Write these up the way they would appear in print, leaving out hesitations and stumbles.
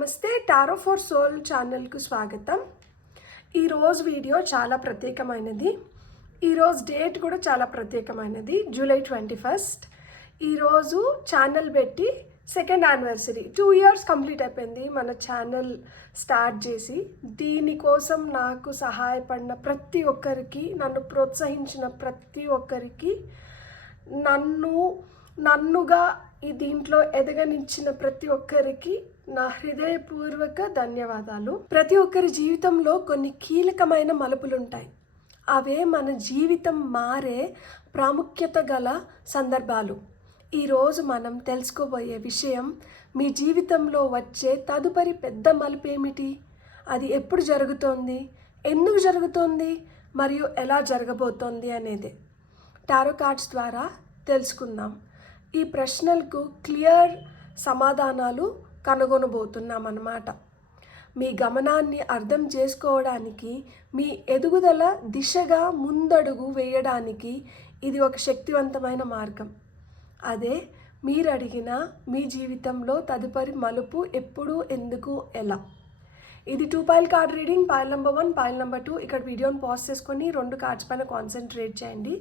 నమస్తే tarot for soul ఛానల్కు స్వాగతం. ఈరోజు వీడియో చాలా ప్రత్యేకమైనది. ఈరోజు డేట్ కూడా చాలా ప్రత్యేకమైనది, జూలై 21. ఈరోజు ఛానల్ పెట్టి సెకండ్ యానివర్సరీ 2 years కంప్లీట్ అయిపోయింది మన ఛానల్ స్టార్ట్ చేసి. దీనికోసం నాకు సహాయపడిన ప్రతి ఒక్కరికి, నన్ను ప్రోత్సహించిన ప్రతి ఒక్కరికి, నన్నుగా ఈ దీంట్లో ఎదగనిచ్చిన ప్రతి ఒక్కరికి నా హృదయపూర్వక ధన్యవాదాలు. ప్రతి ఒక్కరి జీవితంలో కొన్ని కీలకమైన మలుపులు ఉంటాయి. అవే మన జీవితం మారే ప్రాముఖ్యత గల సందర్భాలు. ఈరోజు మనం తెలుసుకోబోయే విషయం, మీ జీవితంలో వచ్చే తదుపరి పెద్ద మలుపు ఏమిటి, అది ఎప్పుడు జరుగుతోంది, ఎందుకు జరుగుతోంది మరియు ఎలా జరగబోతోంది అనేది టారో కార్డ్స్ ద్వారా తెలుసుకుందాం. ఈ ప్రశ్నలకు క్లియర్ సమాధానాలు కనుగొనబోతున్నాం అన్నమాట. మీ గమనాన్ని అర్థం చేసుకోవడానికి, మీ ఎదుగుదల దిశగా ముందడుగు వేయడానికి ఇది ఒక శక్తివంతమైన మార్గం. అదే మీరు అడిగిన మీ జీవితంలో తదుపరి మలుపు ఎప్పుడు, ఎందుకు, ఎలా. ఇది 2 pile card reading. Pile number 1, pile number 2. ఇక్కడ వీడియోని పాజ్ చేసుకొని 2 కార్డ్స్ పైన కాన్సన్ట్రేట్ చేయండి.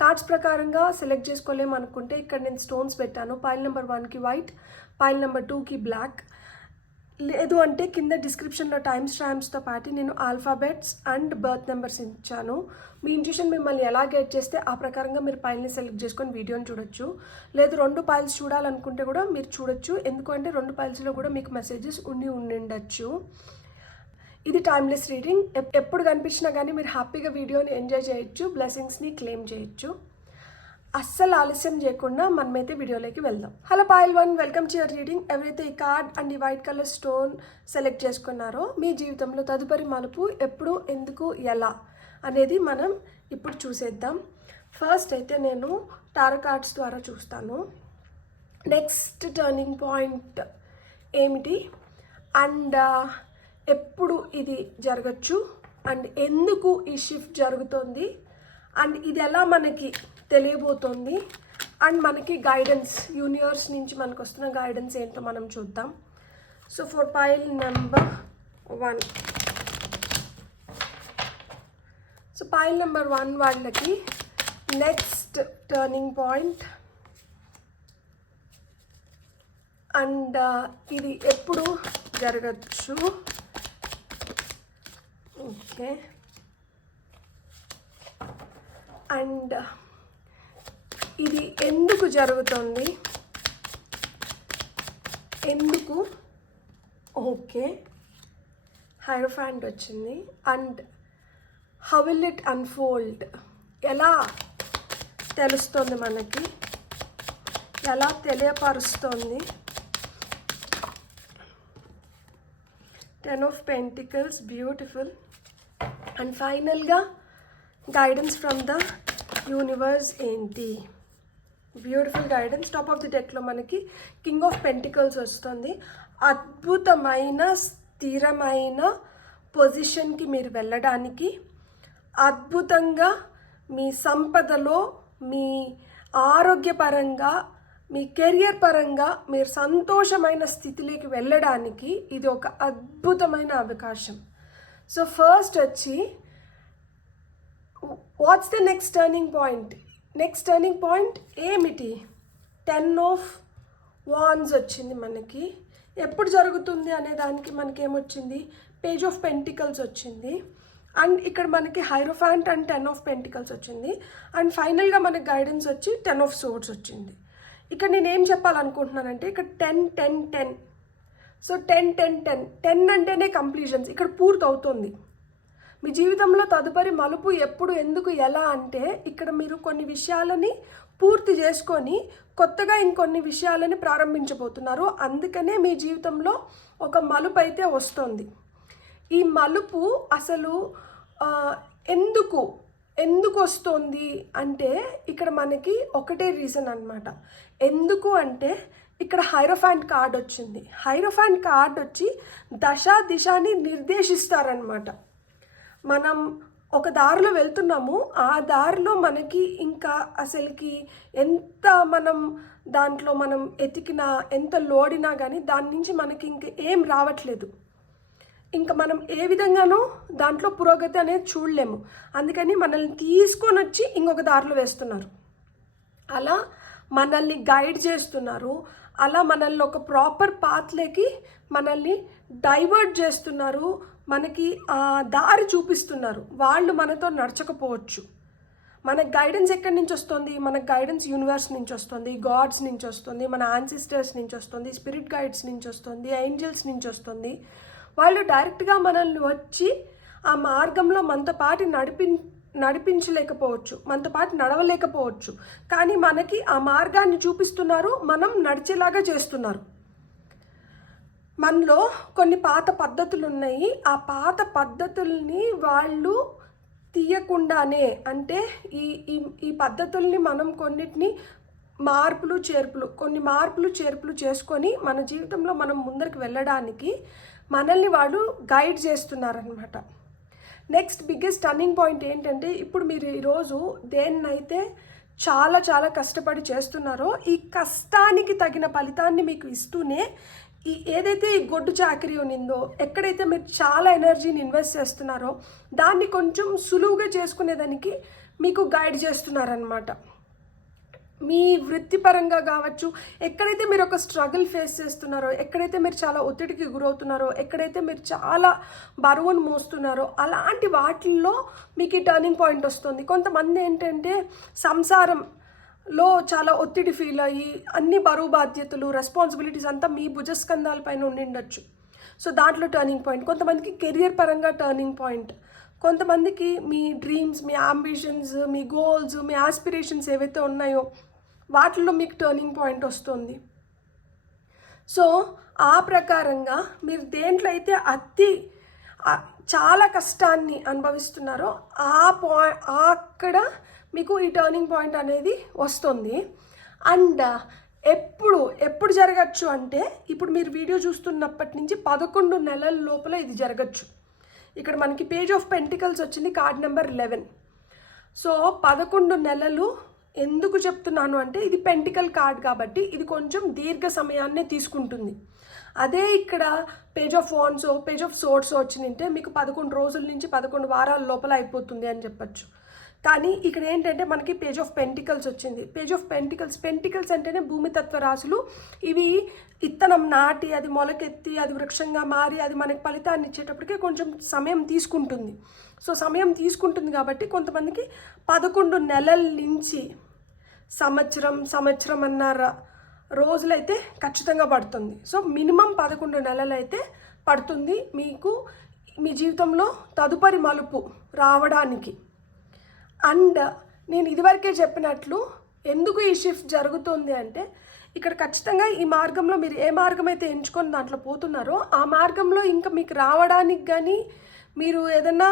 కార్డ్స్ ప్రకారంగా సెలెక్ట్ చేసుకోలేమనుకుంటే ఇక్కడ నేను స్టోన్స్ పెట్టాను. పైల్ నెంబర్ 1కి వైట్, పైల్ నెంబర్ 2కి బ్లాక్. లేదు అంటే కింద డిస్క్రిప్షన్లో టైమ్ స్టాంప్స్తో పాటు నేను ఆల్ఫాబెట్స్ అండ్ బర్త్ నెంబర్స్ ఇచ్చాను. మీ ఇంట్యూషన్ మిమ్మల్ని ఎలా గైడ్ చేస్తే ఆ ప్రకారంగా మీరు పైల్ని సెలెక్ట్ చేసుకొని వీడియోని చూడొచ్చు. లేదు 2 piles చూడాలనుకుంటే కూడా మీరు చూడొచ్చు. ఎందుకంటే 2 pilesలో కూడా మీకు మెసేజెస్ ఉండిండొచ్చు. ఇది టైమ్లెస్ రీడింగ్. ఎప్పుడు కనిపించినా కానీ మీరు హ్యాపీగా వీడియోని ఎంజాయ్ చేయొచ్చు, బ్లెస్సింగ్స్ని క్లెయిమ్ చేయొచ్చు. అస్సలు ఆలస్యం చేయకుండా మనమైతే వీడియోలోకి వెళ్దాం. Hello pile 1, welcome to your reading. ఎవరైతే ఈ కార్డ్ అండ్ ఈ వైట్ కలర్ స్టోన్ సెలెక్ట్ చేసుకున్నారో మీ జీవితంలో తదుపరి మలుపు ఎప్పుడు, ఎందుకు, ఎలా అనేది మనం ఇప్పుడు చూసేద్దాం. ఫస్ట్ అయితే నేను టారో కార్డ్స్ ద్వారా చూస్తాను. నెక్స్ట్ టర్నింగ్ పాయింట్ ఏమిటి అండ్ ఎప్పుడు ఇది జరగచ్చు అండ్ ఎందుకు ఈ షిఫ్ట్ జరుగుతుంది అండ్ ఇది ఎలా మనకి తెలియబోతోంది అండ్ మనకి గైడెన్స్, యూనివర్స్ నుంచి మనకు వస్తున్న గైడెన్స్ ఏంటో మనం చూద్దాం. So for pile number 1, so pile number 1 వాళ్ళకి నెక్స్ట్ టర్నింగ్ పాయింట్ అండ్ ఇది ఎప్పుడు జరగచ్చు, ఓకే, అండ్ ఇది ఎందుకు జరుగుతుంది, ఎందుకు, ఓకే, హైరోఫాంట్ వచ్చింది, and how will it unfold, ఎలా తెలుస్తుంది మనకి, ఎలా తెలియపరుస్తుంది, 10 of Pentacles, బ్యూటిఫుల్, అండ్ ఫైనల్గా గైడెన్స్ ఫ్రమ్ ద యూనివర్స్ ఏంటి, beautiful guidance. Top of the డెక్లో మనకి కింగ్ ఆఫ్ పెంటికల్స్ వస్తుంది. అద్భుతమైన స్థిరమైన పొజిషన్కి మీరు వెళ్ళడానికి, అద్భుతంగా మీ సంపదలో, మీ ఆరోగ్యపరంగా, మీ కెరియర్ పరంగా మీరు సంతోషమైన స్థితిలోకి వెళ్ళడానికి ఇది ఒక అద్భుతమైన అవకాశం. సో ఫస్ట్ వచ్చి what's the next turning point, next turning point ఏమిటి, 10 of Wands వచ్చింది మనకి. ఎప్పుడు జరుగుతుంది అనే దానికి మనకి ఏమొచ్చింది, పేజ్ ఆఫ్ పెంటికల్స్ వచ్చింది, అండ్ ఇక్కడ మనకి హైరోఫాంట్ అండ్ 10 of Pentacles వచ్చింది, అండ్ ఫైనల్గా మనకి గైడెన్స్ వచ్చి 10 of Swords వచ్చింది. ఇక్కడ నేనేం చెప్పాలనుకుంటున్నానంటే ఇక్కడ 10, 10, 10. సో 10, 10, 10, 10 అంటేనే కంప్లీషన్స్. ఇక్కడ పూర్తి అవుతుంది. మీ జీవితంలో తదుపరి మలుపు ఎప్పుడు, ఎందుకు, ఎలా అంటే ఇక్కడ మీరు కొన్ని విషయాలని పూర్తి చేసుకొని కొత్తగా ఇంకొన్ని విషయాలని ప్రారంభించబోతున్నారు. అందుకనే మీ జీవితంలో ఒక మలుపు అయితే వస్తుంది. ఈ మలుపు అసలు ఎందుకు వస్తుంది అంటే ఇక్కడ మనకి ఒకటే రీజన్ అన్నమాట. ఎందుకు అంటే ఇక్కడ హైరోఫాంట్ కార్డ్ వచ్చింది. హైరోఫాంట్ కార్డ్ వచ్చి దిశాని నిర్దేశిస్తారనమాట. మనం ఒక దారిలో వెళ్తున్నాము, ఆ దారిలో మనకి ఇంకా అసలుకి ఎంత మనం దాంట్లో మనం ఎతికినా ఎంత లోడినా కానీ దాని నుంచి మనకి ఇంక ఏం రావట్లేదు. ఇంకా మనం ఏ విధంగానూ దాంట్లో పురోగతి అనేది చూడలేము. అందుకని మనల్ని తీసుకొని వచ్చి ఇంకొక దారిలో వేస్తున్నారు, అలా మనల్ని గైడ్ చేస్తున్నారు, అలా మనల్ని ఒక ప్రాపర్ పాత్లోకి మనల్ని డైవర్ట్ చేస్తున్నారు, మనకి దారి చూపిస్తున్నారు. వాళ్ళు మనతో నడచకపోవచ్చు. మనకు గైడెన్స్ ఎక్కడి నుంచి వస్తుంది? మనకు గైడెన్స్ యూనివర్స్ నుంచి వస్తుంది, గాడ్స్ నుంచి వస్తుంది, మన యాన్సిస్టర్స్ నుంచి వస్తుంది, స్పిరిట్ గైడ్స్ నుంచి వస్తుంది, ఏంజల్స్ నుంచి వస్తుంది. వాళ్ళు డైరెక్ట్గా మనల్ని వచ్చి ఆ మార్గంలో మనతో పాటు నడిపించలేకపోవచ్చు, మనతో పాటు నడవలేకపోవచ్చు, కానీ మనకి ఆ మార్గాన్ని చూపిస్తున్నారు, మనం నడిచేలాగా చేస్తున్నారు. మనలో కొన్ని పాత పద్ధతులు ఉన్నాయి. ఆ పాత పద్ధతుల్ని వాళ్ళు తీయకుండానే, అంటే ఈ పద్ధతుల్ని మనం కొన్ని మార్పులు చేర్పులు చేసుకొని మన జీవితంలో మనం ముందరికి వెళ్ళడానికి మనల్ని వాళ్ళు గైడ్ చేస్తున్నారనమాట. నెక్స్ట్ బిగ్గెస్ట్ టర్నింగ్ పాయింట్ ఏంటంటే, ఇప్పుడు మీరు ఈరోజు దేన్నైతే చాలా చాలా కష్టపడి చేస్తున్నారో ఈ కష్టానికి తగిన ఫలితాన్ని మీకు ఇస్తూనే ఏదైతే ఈ గొడ్డు చాకరీ ఉన్నిందో, ఎక్కడైతే మీరు చాలా ఎనర్జీని ఇన్వెస్ట్ చేస్తున్నారో దాన్ని కొంచెం సులువుగా చేసుకునేదానికి మీకు గైడ్ చేస్తున్నారనమాట. మీ వృత్తిపరంగా కావచ్చు, ఎక్కడైతే మీరు ఒక స్ట్రగుల్ ఫేస్ చేస్తున్నారో, ఎక్కడైతే మీరు చాలా ఒత్తిడికి గురవుతున్నారో, ఎక్కడైతే మీరు చాలా బరువును మోస్తున్నారో అలాంటి వాటిల్లో మీకు ఈ టర్నింగ్ పాయింట్ వస్తుంది. కొంతమంది ఏంటంటే సంసారంలో చాలా ఒత్తిడి ఫీల్ అయ్యి అన్ని బరువు బాధ్యతలు, రెస్పాన్సిబిలిటీస్ అంతా మీ భుజస్కంధాలపైన ఉండిండొచ్చు. సో దాంట్లో టర్నింగ్ పాయింట్. కొంతమందికి కెరియర్ పరంగా టర్నింగ్ పాయింట్, కొంతమందికి మీ డ్రీమ్స్, మీ అంబిషన్స్, మీ గోల్స్, మీ ఆస్పిరేషన్స్ ఏవైతే ఉన్నాయో వాటిల్లో మీకు టర్నింగ్ పాయింట్ వస్తుంది. సో ఆ ప్రకారంగా మీరు దేంట్లో అయితే చాలా కష్టాన్ని అనుభవిస్తున్నారో అక్కడ మీకు ఈ టర్నింగ్ పాయింట్ అనేది వస్తుంది. అండ్ ఎప్పుడు జరగచ్చు అంటే, ఇప్పుడు మీరు వీడియో చూస్తున్నప్పటి నుంచి 11 నెలల లోపల ఇది జరగచ్చు. ఇక్కడ మనకి పేజ్ ఆఫ్ పెంటికల్స్ వచ్చింది, కార్డ్ నెంబర్ 11. సో 11 నెలలు ఎందుకు చెప్తున్నాను అంటే, ఇది పెంటికల్ కార్డ్ కాబట్టి ఇది కొంచెం దీర్ఘ సమయాన్నే తీసుకుంటుంది. అదే ఇక్కడ page of wands, page of swords వచ్చిందంటే మీకు 11 రోజుల నుంచి 11 వారాల లోపల అయిపోతుంది అని చెప్పచ్చు. కానీ ఇక్కడ ఏంటంటే మనకి పేజ్ ఆఫ్ పెంటికల్స్ వచ్చింది. పేజ్ ఆఫ్ పెంటికల్స్ అంటేనే భూమితత్వ రాశులు. ఇవి ఇత్తనం నాటి, అది మొలకెత్తి, అది వృక్షంగా మారి, అది మనకి ఫలితాన్ని ఇచ్చేటప్పటికే కొంచెం సమయం తీసుకుంటుంది. సో సమయం తీసుకుంటుంది కాబట్టి కొంతమందికి 11 నెలల నుంచి సంవత్సరంన్నర రోజులైతే ఖచ్చితంగా పడుతుంది. సో మినిమం 11 నెలలు అయితే పడుతుంది మీకు మీ జీవితంలో తదుపరి మలుపు రావడానికి. అండ్ నేను ఇదివరకే చెప్పినట్లు ఎందుకు ఈ షిఫ్ట్ జరుగుతుంది అంటే, ఇక్కడ ఖచ్చితంగా ఈ మార్గంలో మీరు ఏ మార్గం అయితే ఎంచుకొని దాంట్లో పోతున్నారో ఆ మార్గంలో ఇంకా మీకు రావడానికి కానీ, మీరు ఏదన్నా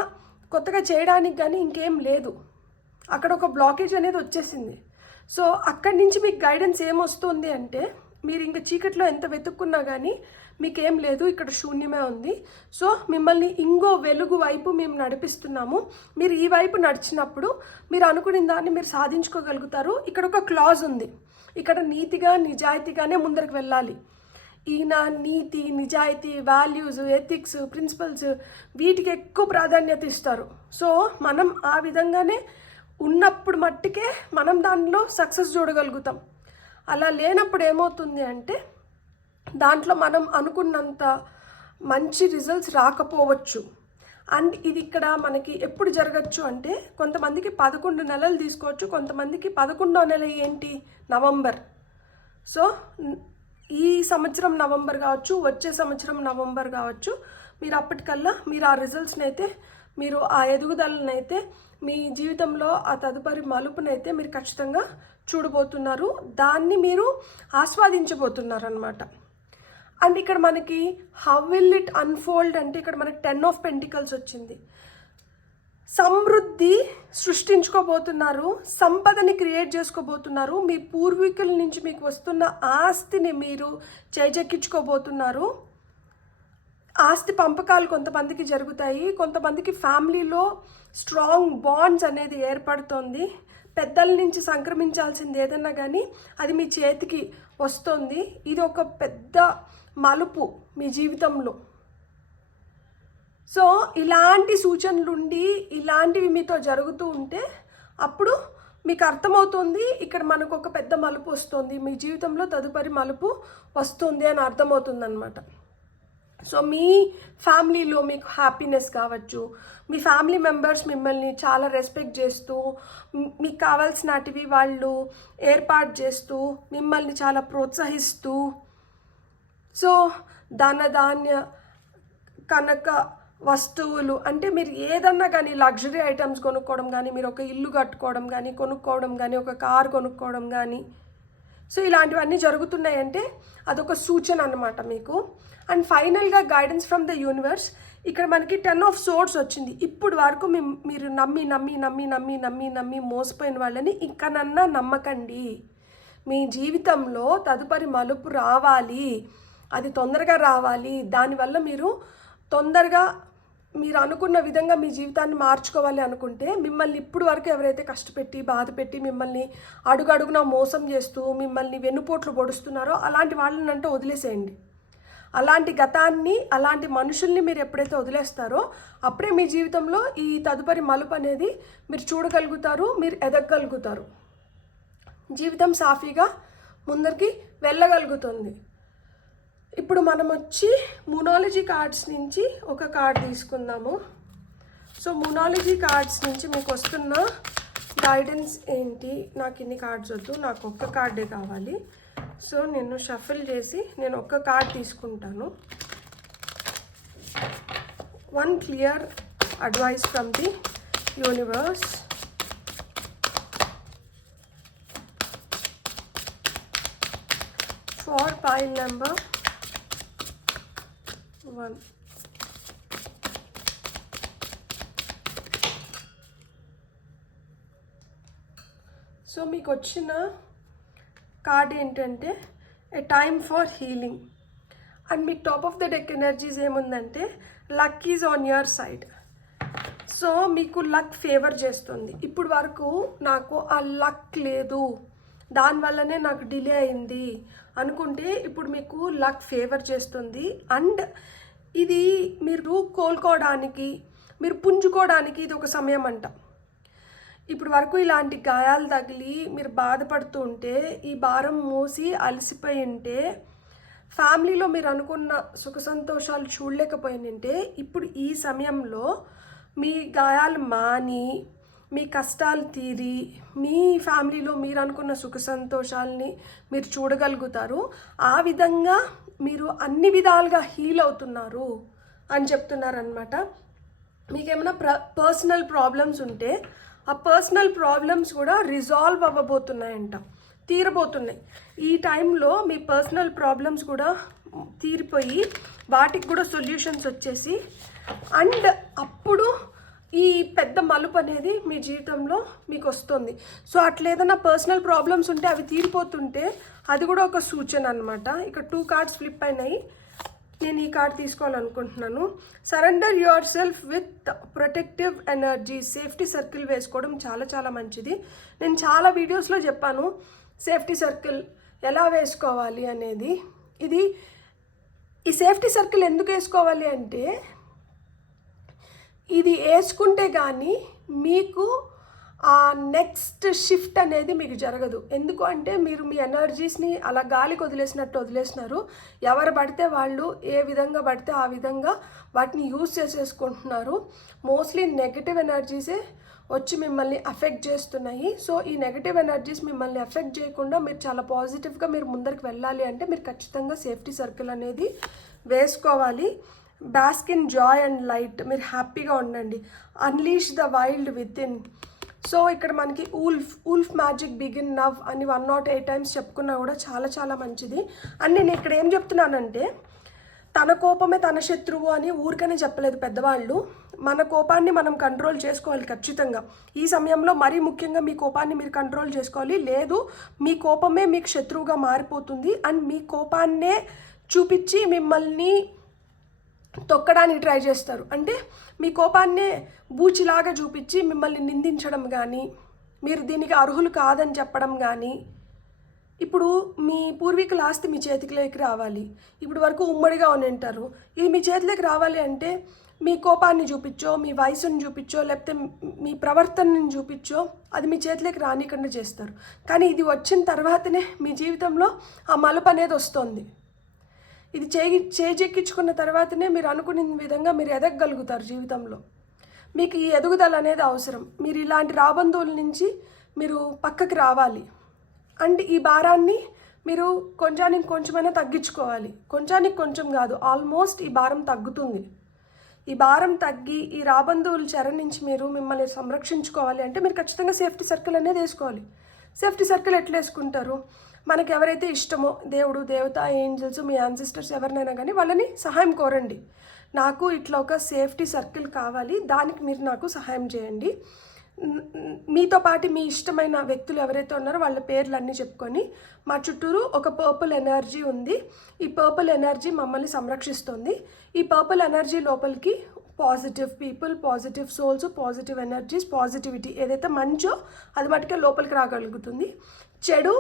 కొత్తగా చేయడానికి కానీ ఇంకేం లేదు. అక్కడ ఒక బ్లాకేజ్ అనేది వచ్చేసింది. సో అక్కడి నుంచి మీకు గైడెన్స్ ఏమొస్తుంది అంటే, మీరు ఇంకా చీకట్లో ఎంత వెతుక్కున్నా కానీ మీకేం లేదు, ఇక్కడ శూన్యమే ఉంది. సో మిమ్మల్ని ఇంకో వెలుగు వైపు మేము నడిపిస్తున్నాము. మీరు ఈ వైపు నడిచినప్పుడు మీరు అనుకున్న దాన్ని మీరు సాధించుకోగలుగుతారు. ఇక్కడ ఒక క్లాజ్ ఉంది, ఇక్కడ నీతిగా నిజాయితీగానే ముందరికి వెళ్ళాలి. ఈయన నీతి, నిజాయితీ, వాల్యూస్, ఎథిక్స్, ప్రిన్సిపల్స్ వీటికి ఎక్కువ ప్రాధాన్యత ఇస్తారు. సో మనం ఆ విధంగానే ఉన్నప్పుడు మట్టుకే మనం దానిలో సక్సెస్ చూడగలుగుతాం. అలా లేనప్పుడు ఏమవుతుంది అంటే, దాంట్లో మనం అనుకున్నంత మంచి రిజల్ట్స్ రాకపోవచ్చు. అండ్ ఇది ఇక్కడ మనకి ఎప్పుడు జరగచ్చు అంటే, కొంతమందికి 11 నెలలు తీసుకోవచ్చు, కొంతమందికి 11వ నెల ఏంటి, నవంబర్. సో ఈ సంవత్సరం నవంబర్ కావచ్చు, వచ్చే సంవత్సరం నవంబర్ కావచ్చు, మీరు అప్పటికల్లా మీరు ఆ రిజల్ట్స్ని అయితే, మీరు ఆ ఎదుగుదలనైతే, మీ జీవితంలో ఆ తదుపరి మలుపునైతే మీరు ఖచ్చితంగా చూడబోతున్నారు. దాన్ని మీరు ఆస్వాదించబోతున్నారు అనమాట. అండ్ ఇక్కడ మనకి హౌ విల్ ఇట్ అన్ఫోల్డ్ అంటే, ఇక్కడ మనకి 10 ఆఫ్ పెంటికల్స్ వచ్చింది. సమృద్ధి సృష్టించుకోబోతున్నారు, సంపదని క్రియేట్ చేసుకోబోతున్నారు, మీ పూర్వీకుల నుంచి మీకు వస్తున్న ఆస్తిని మీరు చేజెక్కించుకోబోతున్నారు. ఆస్తి పంపకాలు కొంతమందికి జరుగుతాయి, కొంతమందికి ఫ్యామిలీలో స్ట్రాంగ్ బాండ్స్ అనేది ఏర్పడుతుంది, పెద్దల నుంచి సంక్రమించాల్సింది ఏదన్నా కానీ అది మీ చేతికి వస్తుంది. ఇది ఒక పెద్ద మలుపు మీ జీవితంలో. సో ఇలాంటి సూచనలుండి ఇలాంటివి మీతో జరుగుతూ ఉంటే అప్పుడు మీకు అర్థమవుతుంది ఇక్కడ మనకు ఒక పెద్ద మలుపు వస్తుంది, మీ జీవితంలో తదుపరి మలుపు వస్తుంది అని అర్థమవుతుంది అన్నమాట. సో మీ ఫ్యామిలీలో మీకు హ్యాపీనెస్ కావచ్చు, మీ ఫ్యామిలీ మెంబర్స్ మిమ్మల్ని చాలా రెస్పెక్ట్ చేస్తూ మీకు కావాల్సినటివి వాళ్ళు ఏర్పాటు చేస్తూ మిమ్మల్ని చాలా ప్రోత్సహిస్తూ, సో ధనధాన్య కనక వస్తువులు అంటే మీరు ఏదన్నా కానీ లగ్జరీ ఐటమ్స్ కొనుక్కోవడం కానీ, మీరు ఒక ఇల్లు కట్టుకోవడం కానీ, కొనుక్కోవడం కానీ, ఒక కార్ కొనుక్కోవడం కానీ, సో ఇలాంటివన్నీ జరుగుతున్నాయంటే అదొక సూచన అన్నమాట మీకు. అండ్ ఫైనల్గా గైడెన్స్ ఫ్రమ్ ద యూనివర్స్. ఇక్కడ మనకి 10 ఆఫ్ సోర్డ్స్ వచ్చింది. ఇప్పుడు వరకు మీరు నమ్మి నమ్మి నమ్మి నమ్మి నమ్మి నమ్మి మోసపోయిన వాళ్ళని ఇంకనన్నా నమ్మకండి. మీ జీవితంలో తదుపరి మలుపు రావాలి, అది తొందరగా రావాలి. దానివల్ల మీరు తొందరగా మీరు అనుకున్న విధంగా మీ జీవితాన్ని మార్చుకోవాలి అనుకుంటే మిమ్మల్ని ఇప్పుడు వరకు ఎవరైతే కష్టపెట్టి బాధపెట్టి మిమ్మల్ని అడుగడుగునా మోసం చేస్తూ మిమ్మల్ని వెన్నుపోట్లు పొడుస్తున్నారో అలాంటి వాళ్ళని అంటే వదిలేసేయండి. అలాంటి గతాన్ని అలాంటి మనుషుల్ని మీరు ఎప్పుడైతే వదిలేస్తారో అప్పుడే మీ జీవితంలో ఈ తదుపరి మలుపు అనేది మీరు చూడగలుగుతారు, మీరు ఎదగగలుగుతారు, జీవితం సాఫీగా ముందరికి వెళ్ళగలుగుతుంది. ఇప్పుడు మనం వచ్చి మూనాలజీ కార్డ్స్ నుంచి ఒక కార్డ్ తీసుకుందాము. సో మూనాలజీ కార్డ్స్ నుంచి మీకు వస్తున్న గైడెన్స్ ఏంటి? నాకు ఇన్ని కార్డ్స్ వద్దు, నాకు ఒక్క కార్డే కావాలి. సో నేను షఫిల్ చేసి నేను ఒక్క కార్డ్ తీసుకుంటాను. One clear advice from the universe. For pile number 1. So మీకు వచ్చిన కార్డ్ ఏంటంటే a time for healing. And మీకు top of the deck energies ఏముందంటే luck is on your side. So మీకు లక్ ఫేవర్ చేస్తుంది. ఇప్పుడు వరకు నాకు ఆ లక్ లేదు, దానివల్లనే నాకు డిలే అయింది అనుకుంటే ఇప్పుడు మీకు లక్ ఫేవర్ చేస్తుంది. అండ్ ఇది మీరు కోలుకోవడానికి, మీరు పుంజుకోవడానికి ఇది ఒక సమయం అంట. ఇప్పుడు వరకు ఇలాంటి గాయాలు తగిలి మీరు బాధపడుతూ ఉంటే, ఈ భారం మోసి అలసిపోయి ఉంటే, ఫ్యామిలీలో మీరు అనుకున్న సుఖ సంతోషాలు చూడలేకపోయిందంటే ఇప్పుడు ఈ సమయంలో మీ గాయాలు మాని మీ కష్టాలు తీరి మీ ఫ్యామిలీలో మీరు అనుకున్న సుఖ సంతోషాలని మీరు చూడగలుగుతారు. ఆ విధంగా మీరు అన్ని విధాలుగా హీల్ అవుతున్నారు అని చెప్తున్నారనమాట. మీకేమైనా పర్సనల్ ప్రాబ్లమ్స్ ఉంటే ఆ పర్సనల్ ప్రాబ్లమ్స్ కూడా రిజాల్వ్ అవ్వబోతున్నాయంట, తీరబోతున్నాయి. ఈ టైంలో మీ పర్సనల్ ప్రాబ్లమ్స్ కూడా తీరిపోయి వాటికి కూడా సొల్యూషన్స్ వచ్చేసి అండ్ అప్పుడు ఈ పెద్ద మలుపు అనేది మీ జీవితంలో మీకు వస్తుంది. సో అట్లా ఏదైనా పర్సనల్ ప్రాబ్లమ్స్ ఉంటే అవి తీరిపోతుంటే అది కూడా ఒక సూచన అనమాట. ఇక్కడ 2 కార్డ్స్ ఫ్లిప్ అయినాయి. నేను ఈ కార్డ్ తీసుకోవాలనుకుంటున్నాను. Surrender yourself with protective energy. Safety circle వేసుకోవడం చాలా చాలా మంచిది. నేను చాలా వీడియోస్లో చెప్పాను సేఫ్టీ సర్కిల్ ఎలా వేసుకోవాలి అనేది. ఈ సేఫ్టీ సర్కిల్ ఎందుకు వేసుకోవాలి అంటే ఇది వేసుకుంటే కానీ మీకు ఆ నెక్స్ట్ షిఫ్ట్ అనేది మీకు జరగదు. ఎందుకు అంటే మీరు మీ ఎనర్జీస్ని అలా గాలికి వదిలేసినారు. ఎవరు పడితే వాళ్ళు ఏ విధంగా పడితే ఆ విధంగా వాటిని యూజ్ చేసేసుకుంటున్నారు. మోస్ట్లీ నెగటివ్ ఎనర్జీసే వచ్చి మిమ్మల్ని అఫెక్ట్ చేస్తున్నాయి. సో ఈ నెగటివ్ ఎనర్జీస్ మిమ్మల్ని అఫెక్ట్ చేయకుండా మీరు చాలా పాజిటివ్గా మీరు ముందరికి వెళ్ళాలి అంటే మీరు ఖచ్చితంగా సేఫ్టీ సర్కిల్ అనేది వేసుకోవాలి. Bask in Joy and light. మీరు హ్యాపీగా ఉండండి. Unleash the wild with in. So ఇక్కడ మనకి ఉల్ఫ్ మ్యాజిక్ బిగిన్ నవ్ అని 108 టైమ్స్ చెప్పుకున్నా కూడా చాలా చాలా మంచిది. అండ్ నేను ఇక్కడ ఏం చెప్తున్నానంటే తన కోపమే తన శత్రువు అని ఊరికనే చెప్పలేదు పెద్దవాళ్ళు. మన కోపాన్ని మనం కంట్రోల్ చేసుకోవాలి ఖచ్చితంగా. ఈ సమయంలో మరీ ముఖ్యంగా మీ కోపాన్ని మీరు కంట్రోల్ చేసుకోవాలి. లేదు మీ కోపమే మీకు శత్రువుగా మారిపోతుంది అండ్ మీ కోపాన్నే చూపించి మిమ్మల్ని తొక్కడానికి ట్రై చేస్తారు. అంటే మీ కోపాన్నే బూచిలాగా చూపించి మిమ్మల్ని నిందించడం కానీ మీరు దీనికి అర్హులు కాదని చెప్పడం కానీ, ఇప్పుడు మీ పూర్వీకుల ఆస్తి మీ చేతిలోకి రావాలి, ఇప్పుడు వరకు ఉమ్మడిగా ఉంటారు, ఇది మీ చేతిలోకి రావాలి అంటే మీ కోపాన్ని చూపించో, మీ వయసుని చూపించో, లేకపోతే మీ ప్రవర్తనని చూపించో అది మీ చేతిలోకి రానికుండా చేస్తారు. కానీ ఇది వచ్చిన తర్వాతనే మీ జీవితంలో ఆ మలుపు అనేది వస్తుంది. ఇది చేజెక్కించుకున్న తర్వాతనే మీరు అనుకునే విధంగా మీరు ఎదగగలుగుతారు జీవితంలో. మీకు ఈ ఎదుగుదల అనేది అవసరం. మీరు ఇలాంటి రాబందువుల నుంచి మీరు పక్కకి రావాలి. అండ్ ఈ భారాన్ని మీరు కొంచెానికి కొంచెమైనా తగ్గించుకోవాలి. కొంచెానికి కొంచెం కాదు, ఆల్మోస్ట్ ఈ భారం తగ్గుతుంది. ఈ భారం తగ్గి ఈ రాబందువుల చెర నుంచి మీరు మిమ్మల్ని సంరక్షించుకోవాలి అంటే మీరు ఖచ్చితంగా సేఫ్టీ సర్కిల్ అనేది వేసుకోవాలి. సేఫ్టీ సర్కిల్ ఎట్లా వేసుకుంటారు? మనకి ఎవరైతే ఇష్టమో, దేవుడు, దేవత, ఏంజల్స్, మీ యాన్సిస్టర్స్ ఎవరినైనా కానీ వాళ్ళని సహాయం కోరండి. నాకు ఇట్లా ఒక సేఫ్టీ సర్కిల్ కావాలి, దానికి మీరు నాకు సహాయం చేయండి. మీతో పాటు మీ ఇష్టమైన వ్యక్తులు ఎవరైతే ఉన్నారో వాళ్ళ పేర్లన్నీ చెప్పుకొని, మా చుట్టూరు ఒక పర్పుల్ ఎనర్జీ ఉంది, ఈ పర్పుల్ ఎనర్జీ మమ్మల్ని సంరక్షిస్తుంది. ఈ పర్పుల్ ఎనర్జీ లోపలికి positive people, positive souls, positive energies, positivity ఏదైతే మంచో అది మటుకే లోపలికి రాగలుగుతుంది. చెడు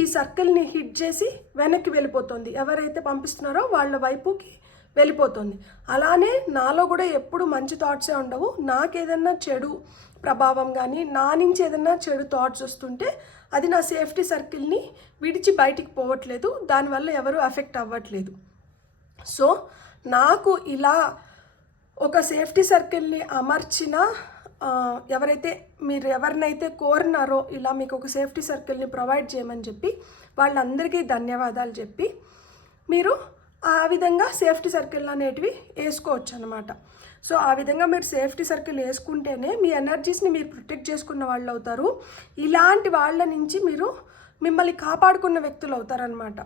ఈ సర్కిల్ని హిట్ చేసి వెనక్కి వెళ్ళిపోతుంది. ఎవరైతే పంపిస్తున్నారో వాళ్ళ వైపుకి వెళ్ళిపోతుంది. అలానే నాలో కూడా ఎప్పుడు మంచి థాట్సే ఉండవు. నాకేదన్నా చెడు ప్రభావం కానీ, నా నుంచి ఏదన్నా చెడు థాట్స్ వస్తుంటే అది నా సేఫ్టీ సర్కిల్ని విడిచి బయటికి పోవట్లేదు, దానివల్ల ఎవరు ఎఫెక్ట్ అవ్వట్లేదు. సో నాకు ఇలా ఒక సేఫ్టీ సర్కిల్ని అమర్చిన మీరు ఎవరినైతే కోరినారో ఇలా మీకు ఒక సేఫ్టీ సర్కిల్ని ప్రొవైడ్ చేయమని చెప్పి వాళ్ళందరికీ ధన్యవాదాలు చెప్పి మీరు ఆ విధంగా సేఫ్టీ సర్కిల్ అనేటివి వేసుకోవచ్చు అనమాట. సో ఆ విధంగా మీరు సేఫ్టీ సర్కిల్ వేసుకుంటేనే మీ ఎనర్జీస్ని మీరు ప్రొటెక్ట్ చేసుకున్న వాళ్ళు అవుతారు. ఇలాంటి వాళ్ళ నుంచి మీరు మిమ్మల్ని కాపాడుకున్న వ్యక్తులు అవుతారనమాట.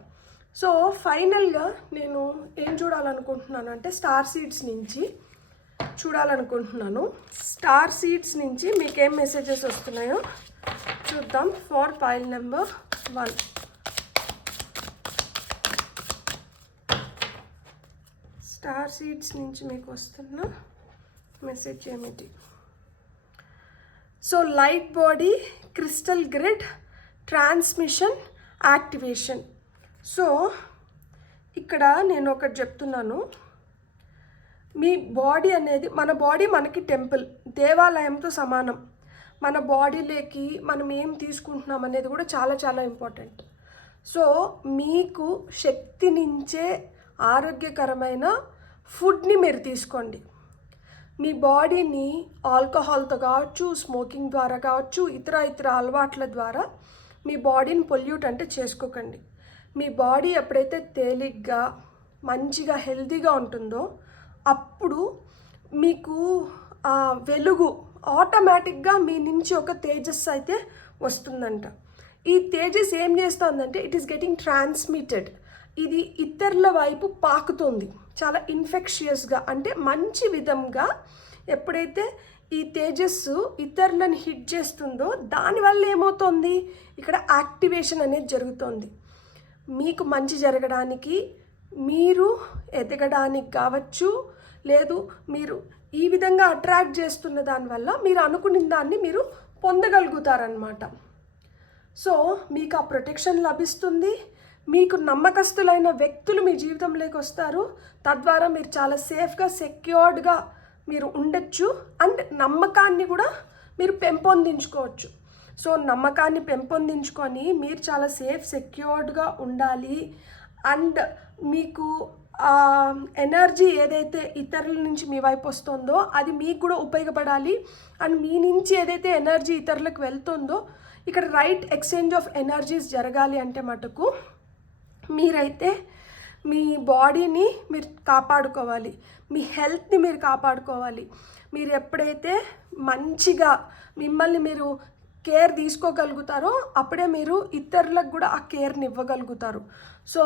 సో ఫైనల్గా నేను ఏం చూడాలనుకుంటున్నాను అంటే స్టార్ సీడ్స్ నుంచి చూడాలనుకుంటున్నాను. స్టార్ సీడ్స్ నుంచి మీకేం మెసేజెస్ వస్తున్నాయో చూద్దాం. For pile number 1 star seeds నుంచి మీకు వస్తున్న మెసేజ్ ఏమిటి? So light body, crystal grid, transmission, activation. So ఇక్కడ నేను ఒకటి చెప్తున్నాను. మీ బాడీ అనేది, మన బాడీ మనకి టెంపుల్, దేవాలయంతో సమానం. మన బాడీలోకి మనం ఏం తీసుకుంటున్నాం అనేది కూడా చాలా చాలా ఇంపార్టెంట్. సో మీకు శక్తినిచ్చే ఆరోగ్యకరమైన ఫుడ్ని మీరు తీసుకోండి. మీ బాడీని ఆల్కహాల్తో కావచ్చు, స్మోకింగ్ ద్వారా కావచ్చు, ఇతర అలవాట్ల ద్వారా మీ బాడీని పొల్యూట్ అంటే చేసుకోకండి. మీ బాడీ ఎప్పుడైతే తేలిగ్గా మంచిగా హెల్తీగా ఉంటుందో అప్పుడు మీకు వెలుగు ఆటోమేటిక్గా మీ నుంచి ఒక తేజస్సు అయితే వస్తుందంట. ఈ తేజస్ ఏం చేస్తుందంటే ఇట్ ఈస్ గెటింగ్ ట్రాన్స్మిటెడ్. ఇది ఇతరుల వైపు పాకుతుంది చాలా ఇన్ఫెక్షియస్గా, అంటే మంచి విధంగా. ఎప్పుడైతే ఈ తేజస్సు ఇతరులను హిట్ చేస్తుందో దానివల్ల ఏమవుతుంది, ఇక్కడ యాక్టివేషన్ అనేది జరుగుతుంది. మీకు మంచి జరగడానికి, మీరు ఎదగడానికి కావచ్చు, లేదు మీరు ఈ విధంగా అట్రాక్ట్ చేస్తున్న దానివల్ల మీరు అనుకున్న దాన్ని మీరు పొందగలుగుతారనమాట. సో మీకు ఆ ప్రొటెక్షన్ లభిస్తుంది. మీకు నమ్మకస్తులైన వ్యక్తులు మీ జీవితంలోకి వస్తారు. తద్వారా మీరు చాలా సేఫ్గా, సెక్యూర్డ్గా మీరు ఉండొచ్చు. అండ్ నమ్మకాన్ని కూడా మీరు పెంపొందించుకోవచ్చు. సో నమ్మకాన్ని పెంపొందించుకొని మీరు చాలా సేఫ్, సెక్యూర్డ్గా ఉండాలి. అండ్ మీకు ఎనర్జీ ఏదైతే ఇతరుల నుంచి మీ వైపు వస్తుందో అది మీకు కూడా ఉపయోగపడాలి. అండ్ మీ నుంచి ఏదైతే ఎనర్జీ ఇతరులకు వెళ్తుందో ఇక్కడ రైట్ ఎక్స్చేంజ్ ఆఫ్ ఎనర్జీస్ జరగాలి అంటే మటుకు మీరైతే మీ బాడీని మీరు కాపాడుకోవాలి, మీ హెల్త్ని మీరు కాపాడుకోవాలి. మీరు ఎప్పుడైతే మంచిగా మిమ్మల్ని మీరు కేర్ తీసుకోగలుగుతారో అప్పుడే మీరు ఇతరులకు కూడా ఆ కేర్ని ఇవ్వగలుగుతారు. సో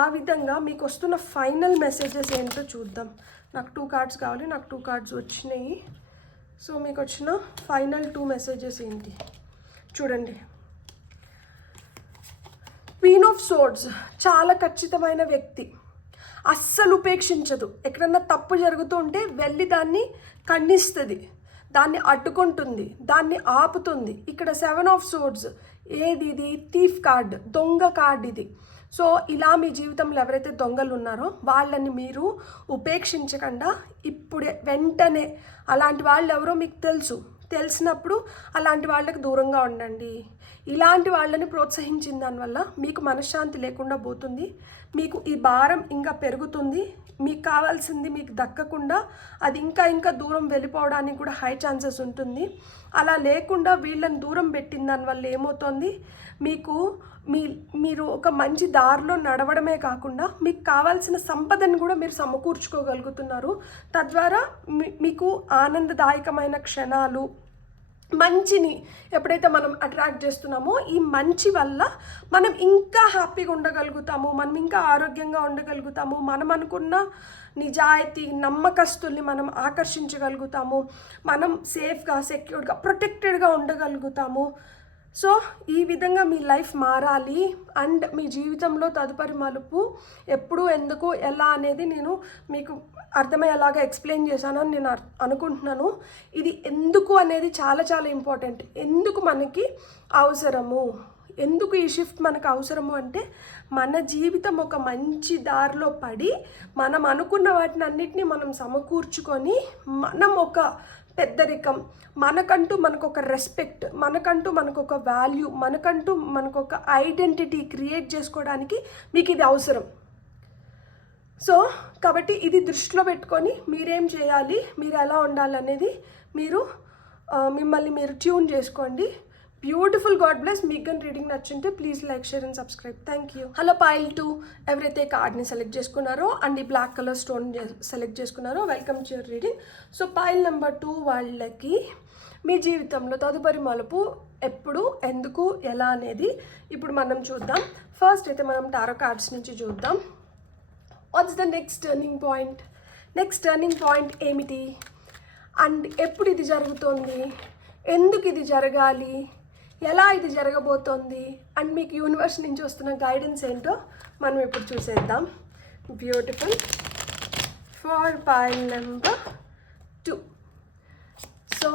ఆ విధంగా మీకు వస్తున్న ఫైనల్ మెసేజెస్ ఏంటో చూద్దాం. నాకు 2 కార్డ్స్ కావాలి, నాకు 2 కార్డ్స్ వచ్చినాయి. సో మీకు వచ్చిన ఫైనల్ 2 మెసేజెస్ ఏంటి చూడండి. క్వీన్ ఆఫ్ సోర్డ్స్ చాలా ఖచ్చితమైన వ్యక్తి, అస్సలు ఉపేక్షించదు. ఎక్కడన్నా తప్పు జరుగుతూ ఉంటే వెళ్ళి దాన్ని ఖండిస్తుంది, దాన్ని అడ్డుకుంటుంది, దాన్ని ఆపుతుంది. ఇక్కడ 7 ఆఫ్ సోర్డ్స్ ఏది? ఇది థీఫ్ కార్డ్, దొంగ కార్డ్ ఇది. సో ఇలా మీ జీవితంలో ఎవరైతే దొంగలు ఉన్నారో వాళ్ళని మీరు ఉపేక్షించకుండా ఇప్పుడే వెంటనే, అలాంటి వాళ్ళు ఎవరో మీకు తెలిసినప్పుడు అలాంటి వాళ్ళకి దూరంగా ఉండండి. ఇలాంటి వాళ్ళని ప్రోత్సహించిన దానివల్ల మీకు మనశ్శాంతి లేకుండా పోతుంది, మీకు ఈ భారం ఇంకా పెరుగుతుంది, మీకు కావాల్సింది మీకు దక్కకుండా అది ఇంకా దూరం వెళ్ళిపోవడానికి కూడా హై ఛాన్సెస్ ఉంటుంది. అలా లేకుండా వీళ్ళని దూరం పెట్టిన దానివల్ల ఏమవుతుంది, మీరు ఒక మంచి దారిలో నడవడమే కాకుండా మీకు కావాల్సిన సంపదను కూడా మీరు సమకూర్చుకోగలుగుతున్నారు. తద్వారా మీకు ఆనందదాయకమైన క్షణాలు, మంచిని ఎప్పుడైతే మనం అట్రాక్ట్ చేస్తున్నామో ఈ మంచి వల్ల మనం ఇంకా హ్యాపీగా ఉండగలుగుతాము, మనం ఇంకా ఆరోగ్యంగా ఉండగలుగుతాము, మనం అనుకున్న నిజాయితీ నమ్మకస్తుల్ని మనం ఆకర్షించగలుగుతాము, మనం సేఫ్గా సెక్యూర్డ్గా ప్రొటెక్టెడ్గా ఉండగలుగుతాము. సో ఈ విధంగా మీ లైఫ్ మారాలి అండ్ మీ జీవితంలో తదుపరి మలుపు ఎప్పుడు, ఎందుకు, ఎలా అనేది నేను మీకు అర్థమయ్యేలాగా ఎక్స్ప్లెయిన్ చేశానని నేను అనుకుంటున్నాను. ఇది ఎందుకు అనేది చాలా చాలా ఇంపార్టెంట్. ఎందుకు మనకి అవసరము, ఎందుకు ఈ షిఫ్ట్ మనకు అవసరము అంటే మన జీవితం ఒక మంచి దారిలో పడి మనం అనుకున్న వాటిని అన్నిటినీ మనం సమకూర్చుకొని మనం ఒక పెద్దరికం, మనకంటూ మనకొక రెస్పెక్ట్, మనకంటూ మనకొక వాల్యూ, మనకంటూ మనకొక ఐడెంటిటీ క్రియేట్ చేసుకోవడానికి మీకు ఇది అవసరం. సో కాబట్టి ఇది దృష్టిలో పెట్టుకొని మీరేం చేయాలి, మీరు ఎలా ఉండాలనేది మీరు మిమ్మల్ని మీరు ట్యూన్ చేసుకోండి. Beautiful, God bless. మీకు కానీ రీడింగ్ నచ్చుంటే please like, share and subscribe. Thank you. Hello pile 2 ఎవరైతే కార్డ్ని సెలెక్ట్ చేసుకున్నారో అండ్ ఈ బ్లాక్ కలర్ స్టోన్ సెలెక్ట్ చేసుకున్నారో welcome to your reading. So pile number 2 వాళ్ళకి మీ జీవితంలో తదుపరి మలుపు ఎప్పుడు, ఎందుకు, ఎలా అనేది ఇప్పుడు మనం చూద్దాం. ఫస్ట్ అయితే మనం టారో కార్డ్స్ నుంచి చూద్దాం. What's the next turning point? Next turning point ఏమిటి అండ్ ఎప్పుడు ఇది జరుగుతుంది, ఎందుకు ఇది జరగాలి, ఎలా ఇది జరగబోతోంది అండ్ మీకు యూనివర్స్ నుంచి వస్తున్న గైడెన్స్ ఏంటో మనం ఇప్పుడు చూసేద్దాం. Beautiful. For pile number 2. So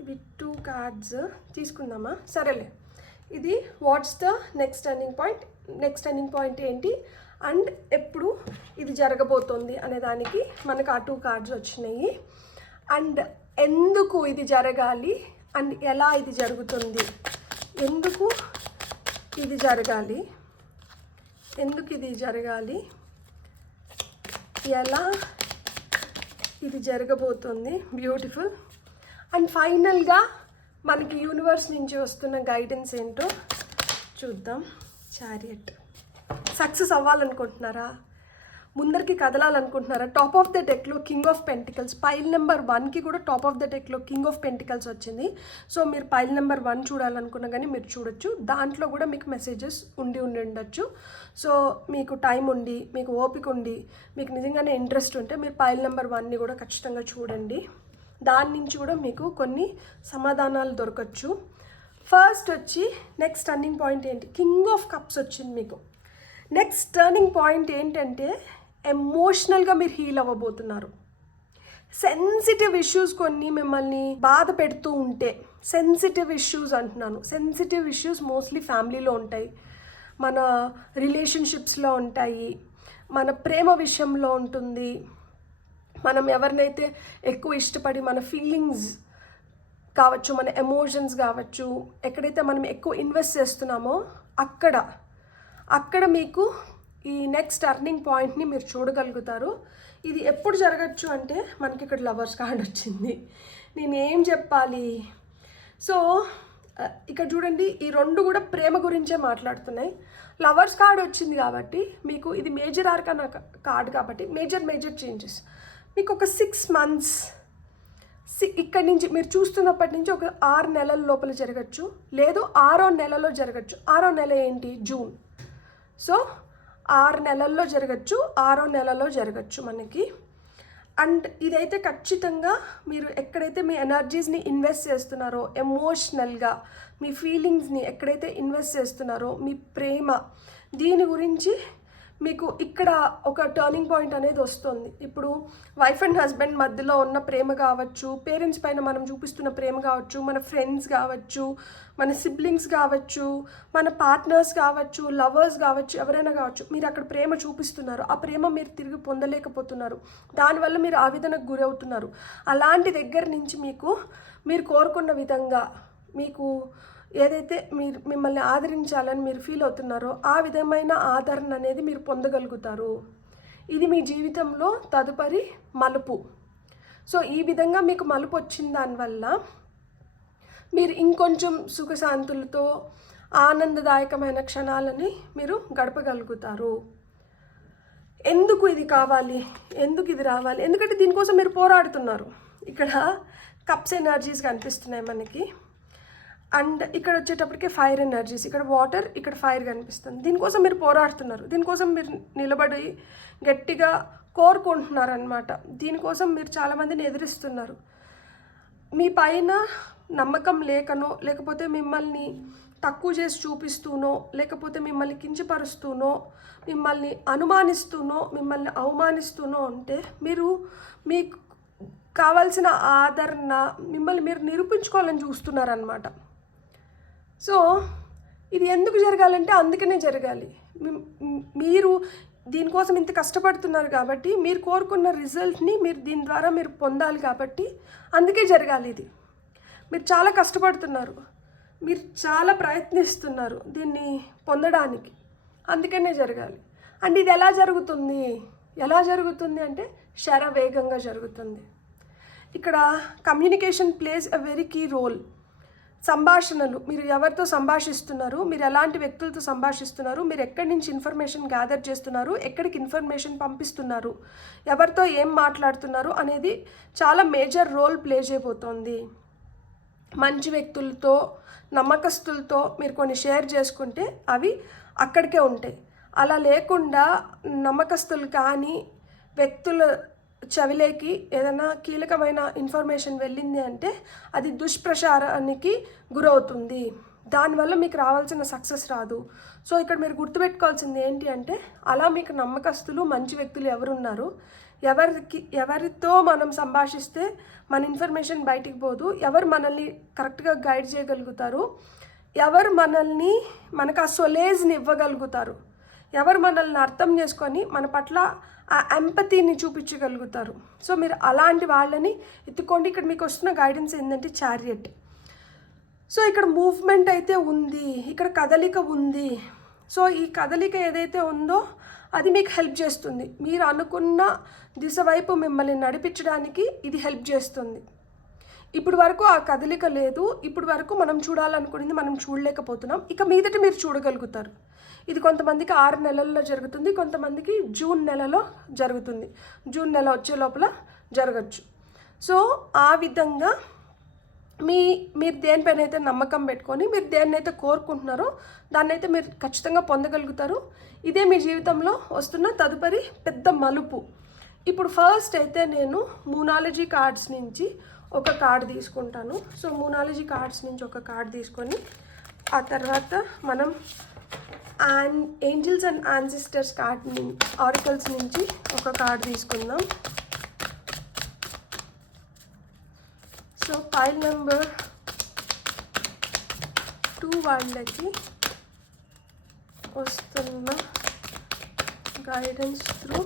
ఇవి 2 కార్డ్స్ తీసుకుందామా? సరేలే. ఇది what's the next turning point, next turning point ఏంటి అండ్ ఎప్పుడు ఇది జరగబోతోంది అనే దానికి మనకు ఆ 2 కార్డ్స్ వచ్చినాయి. అండ్ ఎందుకు ఇది జరగాలి అండ్ ఎలా ఇది జరుగుతుంది, ఎందుకు ఇది జరగాలి, ఎందుకు ఇది జరగాలి, ఎలా ఇది జరగబోతుంది. బ్యూటిఫుల్. అండ్ ఫైనల్గా మనకి యూనివర్స్ నుంచి వస్తున్న గైడెన్స్ ఏంటో చూద్దాం. చారియట్. సక్సెస్ అవ్వాలనుకుంటున్నారా, ముందరికి కదలాలనుకుంటున్నారా? టాప్ ఆఫ్ ద డెక్లో king of pentacles, pile number 1కి కూడా టాప్ ఆఫ్ ద డెక్లో కింగ్ ఆఫ్ పెంటికల్స్ వచ్చింది. సో మీరు పైల్ నెంబర్ 1 చూడాలనుకున్నా కానీ మీరు చూడొచ్చు. దాంట్లో కూడా మీకు మెసేజెస్ ఉండి ఉండొచ్చు. సో మీకు టైం ఉండి, మీకు ఓపిక ఉండి, మీకు నిజంగానే ఇంట్రెస్ట్ ఉంటే మీరు పైల్ నెంబర్ 1ని కూడా ఖచ్చితంగా చూడండి. దాని నుంచి కూడా మీకు కొన్ని సమాధానాలు దొరకచ్చు. ఫస్ట్ వచ్చి నెక్స్ట్ టర్నింగ్ పాయింట్ ఏంటి? కింగ్ ఆఫ్ కప్స్ వచ్చింది మీకు. నెక్స్ట్ టర్నింగ్ పాయింట్ ఏంటంటే ఎమోషనల్గా మీరు హీల్ అవ్వబోతున్నారు. సెన్సిటివ్ ఇష్యూస్ కొన్ని మిమ్మల్ని బాధ పెడుతూ ఉంటే, సెన్సిటివ్ ఇష్యూస్ అంటున్నాను, సెన్సిటివ్ ఇష్యూస్ మోస్ట్లీ ఫ్యామిలీలో ఉంటాయి, మన రిలేషన్షిప్స్లో ఉంటాయి, మన ప్రేమ విషయంలో ఉంటుంది, మనం ఎవరినైతే ఎక్కువ ఇష్టపడి మన ఫీలింగ్స్ కావచ్చు, మన ఎమోషన్స్ కావచ్చు, ఎక్కడైతే మనం ఎక్కువ ఇన్వెస్ట్ చేస్తున్నామో అక్కడ మీకు ఈ నెక్స్ట్ టర్నింగ్ పాయింట్ని మీరు చూడగలుగుతారు. ఇది ఎప్పుడు జరగచ్చు అంటే మనకి ఇక్కడ లవర్స్ కార్డ్ వచ్చింది. నేనేం చెప్పాలి? సో ఇక్కడ చూడండి, ఈ 2 కూడా ప్రేమ గురించే మాట్లాడుతున్నాయి. లవర్స్ కార్డ్ వచ్చింది కాబట్టి మీకు ఇది మేజర్ ఆర్కానా కార్డ్ కాబట్టి మేజర్ చేంజెస్ మీకు ఒక 6 months ఇక్కడి నుంచి మీరు చూస్తున్నప్పటి నుంచి ఒక 6 నెలల లోపల జరగచ్చు, లేదు 6వ నెలలో జరగచ్చు. 6వ నెల ఏంటి? జూన్. సో 6 నెలల్లో జరగచ్చు, 6వ నెలలో జరగచ్చు మనకి. అండ్ ఇదైతే ఖచ్చితంగా మీరు ఎక్కడైతే మీ ఎనర్జీస్ని ఇన్వెస్ట్ చేస్తున్నారో, ఎమోషనల్గా మీ ఫీలింగ్స్ని ఎక్కడైతే ఇన్వెస్ట్ చేస్తున్నారో, మీ ప్రేమ, దీని గురించి మీకు ఇక్కడ ఒక టర్నింగ్ పాయింట్ అనేది వస్తుంది. ఇప్పుడు వైఫ్ అండ్ హస్బెండ్ మధ్యలో ఉన్న ప్రేమ కావచ్చు, పేరెంట్స్ పైన మనం చూపిస్తున్న ప్రేమ కావచ్చు, మన ఫ్రెండ్స్ కావచ్చు, మన సిబ్లింగ్స్ కావచ్చు, మన పార్ట్నర్స్ కావచ్చు, లవర్స్ కావచ్చు, ఎవరైనా కావచ్చు, మీరు అక్కడ ప్రేమ చూపిస్తున్నారు. ఆ ప్రేమ మీరు తిరిగి పొందలేకపోతున్నారు. దానివల్ల మీరు ఆవేదనకు గురవుతున్నారు. అలాంటి దగ్గర నుంచి మీరు కోరుకున్న విధంగా మీకు ఏదైతే మిమ్మల్ని ఆదరించాలని మీరు ఫీల్ అవుతున్నారో ఆ విధమైన ఆదరణ అనేది మీరు పొందగలుగుతారు. ఇది మీ జీవితంలో తదుపరి మలుపు. సో ఈ విధంగా మీకు మలుపు వచ్చిన దానివల్ల మీరు ఇంకొంచెం సుఖశాంతులతో ఆనందదాయకమైన క్షణాలని మీరు గడపగలుగుతారు. ఎందుకు ఇది కావాలి, ఎందుకు ఇది రావాలి? ఎందుకంటే దీనికోసం మీరు పోరాడుతున్నారు. ఇక్కడ కప్స్ ఎనర్జీస్ కనిపిస్తున్నాయి మనకి. అండ్ ఇక్కడ వచ్చేటప్పటికి ఫైర్ ఎనర్జీస్, ఇక్కడ వాటర్, ఇక్కడ ఫైర్ కనిపిస్తుంది. దీనికోసం మీరు పోరాడుతున్నారు. దీనికోసం మీరు నిలబడి గట్టిగా కోరుకుంటున్నారు అన్నమాట. దీనికోసం మీరు చాలామందిని ఎదిరిస్తున్నారు. మీ పైన నమ్మకం లేకనో, లేకపోతే మిమ్మల్ని తక్కువ చేసి చూపిస్తూనో, లేకపోతే మిమ్మల్ని కించపరుస్తూనో, మిమ్మల్ని అనుమానిస్తూనో, మిమ్మల్ని అవమానిస్తూనో ఉంటే మీకు కావాల్సిన ఆదరణ మిమ్మల్ని మీరు నిరూపించుకోవాలని చూస్తున్నారనమాట. సో ఇది ఎందుకు జరగాలంటే అందుకనే జరగాలి. మీరు దీనికోసం ఇంత కష్టపడుతున్నారు కాబట్టి, మీరు కోరుకున్న రిజల్ట్ని దీని ద్వారా మీరు పొందాలి కాబట్టి అందుకే జరగాలి. ఇది మీరు చాలా కష్టపడుతున్నారు, మీరు చాలా ప్రయత్నిస్తున్నారు దీన్ని పొందడానికి, అందుకనే జరగాలి. అండ్ ఇది ఎలా జరుగుతుంది అంటే శరవేగంగా జరుగుతుంది. ఇక్కడ communication plays a very key role. సంభాషణలు, మీరు ఎవరితో సంభాషిస్తున్నారు, మీరు ఎలాంటి వ్యక్తులతో సంభాషిస్తున్నారు, మీరు ఎక్కడి నుంచి ఇన్ఫర్మేషన్ గ్యాదర్ చేస్తున్నారు, ఎక్కడికి ఇన్ఫర్మేషన్ పంపిస్తున్నారు, ఎవరితో ఏం మాట్లాడుతున్నారు అనేది చాలా మేజర్ రోల్ ప్లే చేయబోతోంది. మంచి వ్యక్తులతో, నమ్మకస్తులతో మీరు కొన్ని షేర్ చేసుకుంటే అవి అక్కడికే ఉంటాయి. అలా లేకుండా నమ్మకస్తులు కానీ వ్యక్తుల చెవిలేకి ఏదైనా కీలకమైన ఇన్ఫర్మేషన్ వెళ్ళింది అంటే అది దుష్ప్రచారానికి గురవుతుంది. దానివల్ల మీకు రావాల్సిన సక్సెస్ రాదు. సో ఇక్కడ మీరు గుర్తుపెట్టుకోవాల్సింది ఏంటి అంటే, అలా మీకు నమ్మకస్తులు మంచి వ్యక్తులు ఎవరున్నారు, ఎవరితో మనం సంభాషిస్తే మన ఇన్ఫర్మేషన్ బయటికి పోదు, ఎవరు మనల్ని కరెక్ట్గా గైడ్ చేయగలుగుతారు, ఎవరు మనకు ఆ సొలేజ్ని ఇవ్వగలుగుతారు, ఎవరు మనల్ని అర్థం చేసుకొని మన పట్ల ఆ ఎంపతీని చూపించగలుగుతారు. సో మీరు అలాంటి వాళ్ళని ఎత్తుకోండి. ఇక్కడ మీకు వస్తున్న గైడెన్స్ ఏంటంటే చారియట్. సో ఇక్కడ మూవ్మెంట్ అయితే ఉంది, ఇక్కడ కదలిక ఉంది. సో ఈ కదలిక ఏదైతే ఉందో అది మీకు హెల్ప్ చేస్తుంది. మీరు అనుకున్న దిశ వైపు మిమ్మల్ని నడిపించడానికి ఇది హెల్ప్ చేస్తుంది. ఇప్పుడు వరకు ఆ కదలిక లేదు, ఇప్పుడు వరకు మనం చూడాలనుకునేది మనం చూడలేకపోతున్నాం. ఇక మీదట మీరు చూడగలుగుతారు. ఇది కొంతమందికి 6 నెలల్లో జరుగుతుంది, కొంతమందికి జూన్ నెలలో జరుగుతుంది. జూన్ నెల వచ్చే లోపల జరగచ్చు. సో ఆ విధంగా మీరు దేనిపైన అయితే నమ్మకం పెట్టుకొని మీరు దేన్నైతే కోరుకుంటున్నారో దాన్నైతే మీరు ఖచ్చితంగా పొందగలుగుతారు. ఇదే మీ జీవితంలో వస్తున్న తదుపరి పెద్ద మలుపు. ఇప్పుడు ఫస్ట్ అయితే నేను మూనాలజీ కార్డ్స్ నుంచి ఒక కార్డ్ తీసుకుంటాను. సో మూనాలజీ కార్డ్స్ నుంచి ఒక కార్డ్ తీసుకొని ఆ తర్వాత మనం angels and ancestors card auricles నుంచి ఒక కార్డ్ తీసుకుందాం. సో ఫైల్ నెంబర్ 2 వాళ్ళకి వస్తున్న guidance through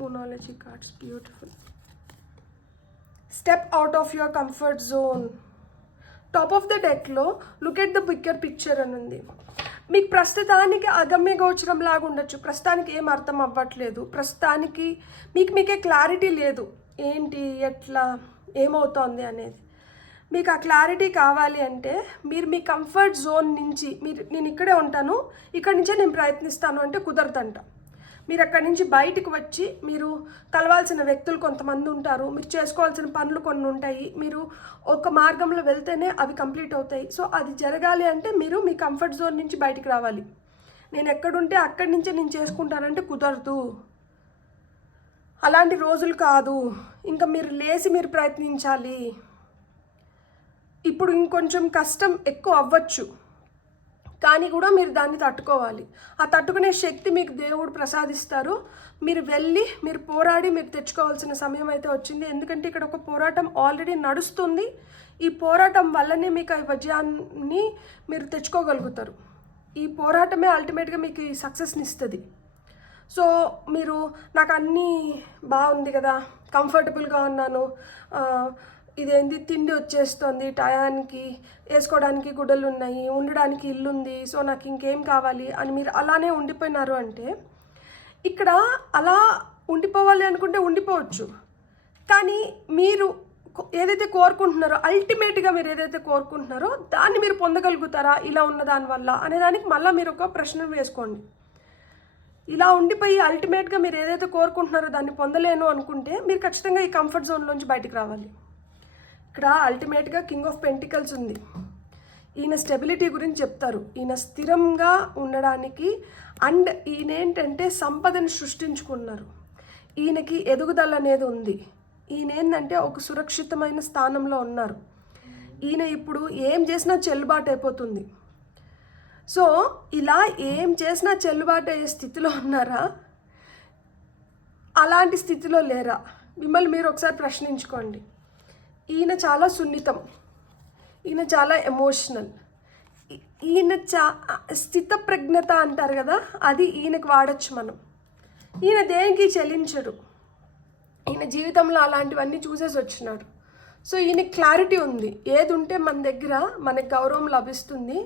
moonology cards. Beautiful. Step out of your comfort zone. Top of the డెక్లో look at the bigger picture అని ఉంది. మీకు ప్రస్తుతానికి అగమ్య గోచరం లాగా ఉండొచ్చు, ప్రస్తుతానికి ఏం అర్థం అవ్వట్లేదు, ప్రస్తుతానికి మీకే క్లారిటీ లేదు ఏంటి ఎట్లా ఏమవుతోంది అనేది. మీకు ఆ క్లారిటీ కావాలి అంటే మీరు మీ కంఫర్ట్ జోన్ నుంచి నేను ఇక్కడే ఉంటాను, ఇక్కడి నుంచే నేను ప్రయత్నిస్తాను అంటే కుదరదంట. మీరు అక్కడి నుంచి బయటకు వచ్చి మీరు కలవాల్సిన వ్యక్తులు కొంతమంది ఉంటారు, మీరు చేసుకోవాల్సిన పనులు కొన్ని ఉంటాయి, మీరు ఒక మార్గంలో వెళ్తేనే అవి కంప్లీట్ అవుతాయి. సో అది జరగాలి అంటే మీరు మీ కంఫర్ట్ జోన్ నుంచి బయటికి రావాలి. నేను ఎక్కడుంటే అక్కడి నుంచే నేను చేసుకుంటానంటే కుదరదు, అలాంటి రోజులు కాదు. ఇంకా మీరు ప్రయత్నించాలి. ఇప్పుడు ఇంకొంచెం కష్టం ఎక్కువ అవ్వచ్చు, కానీ కూడా మీరు దాన్ని తట్టుకోవాలి. ఆ తట్టుకునే శక్తి మీకు దేవుడు ప్రసాదిస్తారు. మీరు వెళ్ళి మీరు పోరాడి మీరు తెచ్చుకోవాల్సిన సమయం అయితే వచ్చింది. ఎందుకంటే ఇక్కడ ఒక పోరాటం ఆల్రెడీ నడుస్తుంది. ఈ పోరాటం వల్లనే మీకు ఈ విజయాన్ని మీరు తెచ్చుకోగలుగుతారు. ఈ పోరాటమే అల్టిమేట్గా మీకు ఈ సక్సెస్ని ఇస్తుంది. సో మీరు నాకు అన్నీ బాగుంది కదా, కంఫర్టబుల్గా ఉన్నాను, ఇదేంది తిండి వచ్చేస్తుంది టయానికి, వేసుకోవడానికి గుడ్డలు ఉన్నాయి, ఉండడానికి ఇల్లు ఉంది, సో నాకు ఇంకేం కావాలి అని మీరు అలానే ఉండిపోయినారు అంటే, ఇక్కడ అలా ఉండిపోవాలి అనుకుంటే ఉండిపోవచ్చు. కానీ మీరు ఏదైతే కోరుకుంటున్నారో అల్టిమేట్గా మీరు ఏదైతే కోరుకుంటున్నారో దాన్ని మీరు పొందగలుగుతారా ఇలా ఉన్న దానివల్ల అనేదానికి మళ్ళీ మీరు ఒక ప్రశ్న వేసుకోండి. ఇలా ఉండిపోయి అల్టిమేట్గా మీరు ఏదైతే కోరుకుంటున్నారో దాన్ని పొందలేను అనుకుంటే మీరు ఖచ్చితంగా ఈ కంఫర్ట్ జోన్లోంచి బయటికి రావాలి. ఇక్కడ అల్టిమేట్గా కింగ్ ఆఫ్ పెంటికల్స్ ఉంది. ఈయన స్టెబిలిటీ గురించి చెప్తారు. ఈయన స్థిరంగా ఉండడానికి అండ్ ఈయన ఏంటంటే సంపదను సృష్టించుకున్నారు. ఈయనకి ఎదుగుదల అనేది ఉంది. ఈయన ఏంటంటే ఒక సురక్షితమైన స్థానంలో ఉన్నారు. ఈయన ఇప్పుడు ఏం చేసినా చెల్లుబాటు అయిపోతుంది. సో ఇలా ఏం చేసినా చెల్లుబాటు అయ్యే స్థితిలో ఉన్నారా, అలాంటి స్థితిలో లేరా? మిమ్మల్ని మీరు ఒకసారి ప్రశ్నించుకోండి. ఈయన చాలా సున్నితం, ఈయన చాలా ఎమోషనల్, ఈయన స్థితప్రజ్ఞత అంటారు కదా, అది ఈయనకు వాడచ్చు మనం. ఈయన దేనికి చెల్లించడు. ఈయన జీవితంలో అలాంటివన్నీ చూసేసి వచ్చినాడు. సో ఈయన క్లారిటీ ఉంది. ఏది ఉంటే మన దగ్గర మనకు గౌరవం లభిస్తుంది,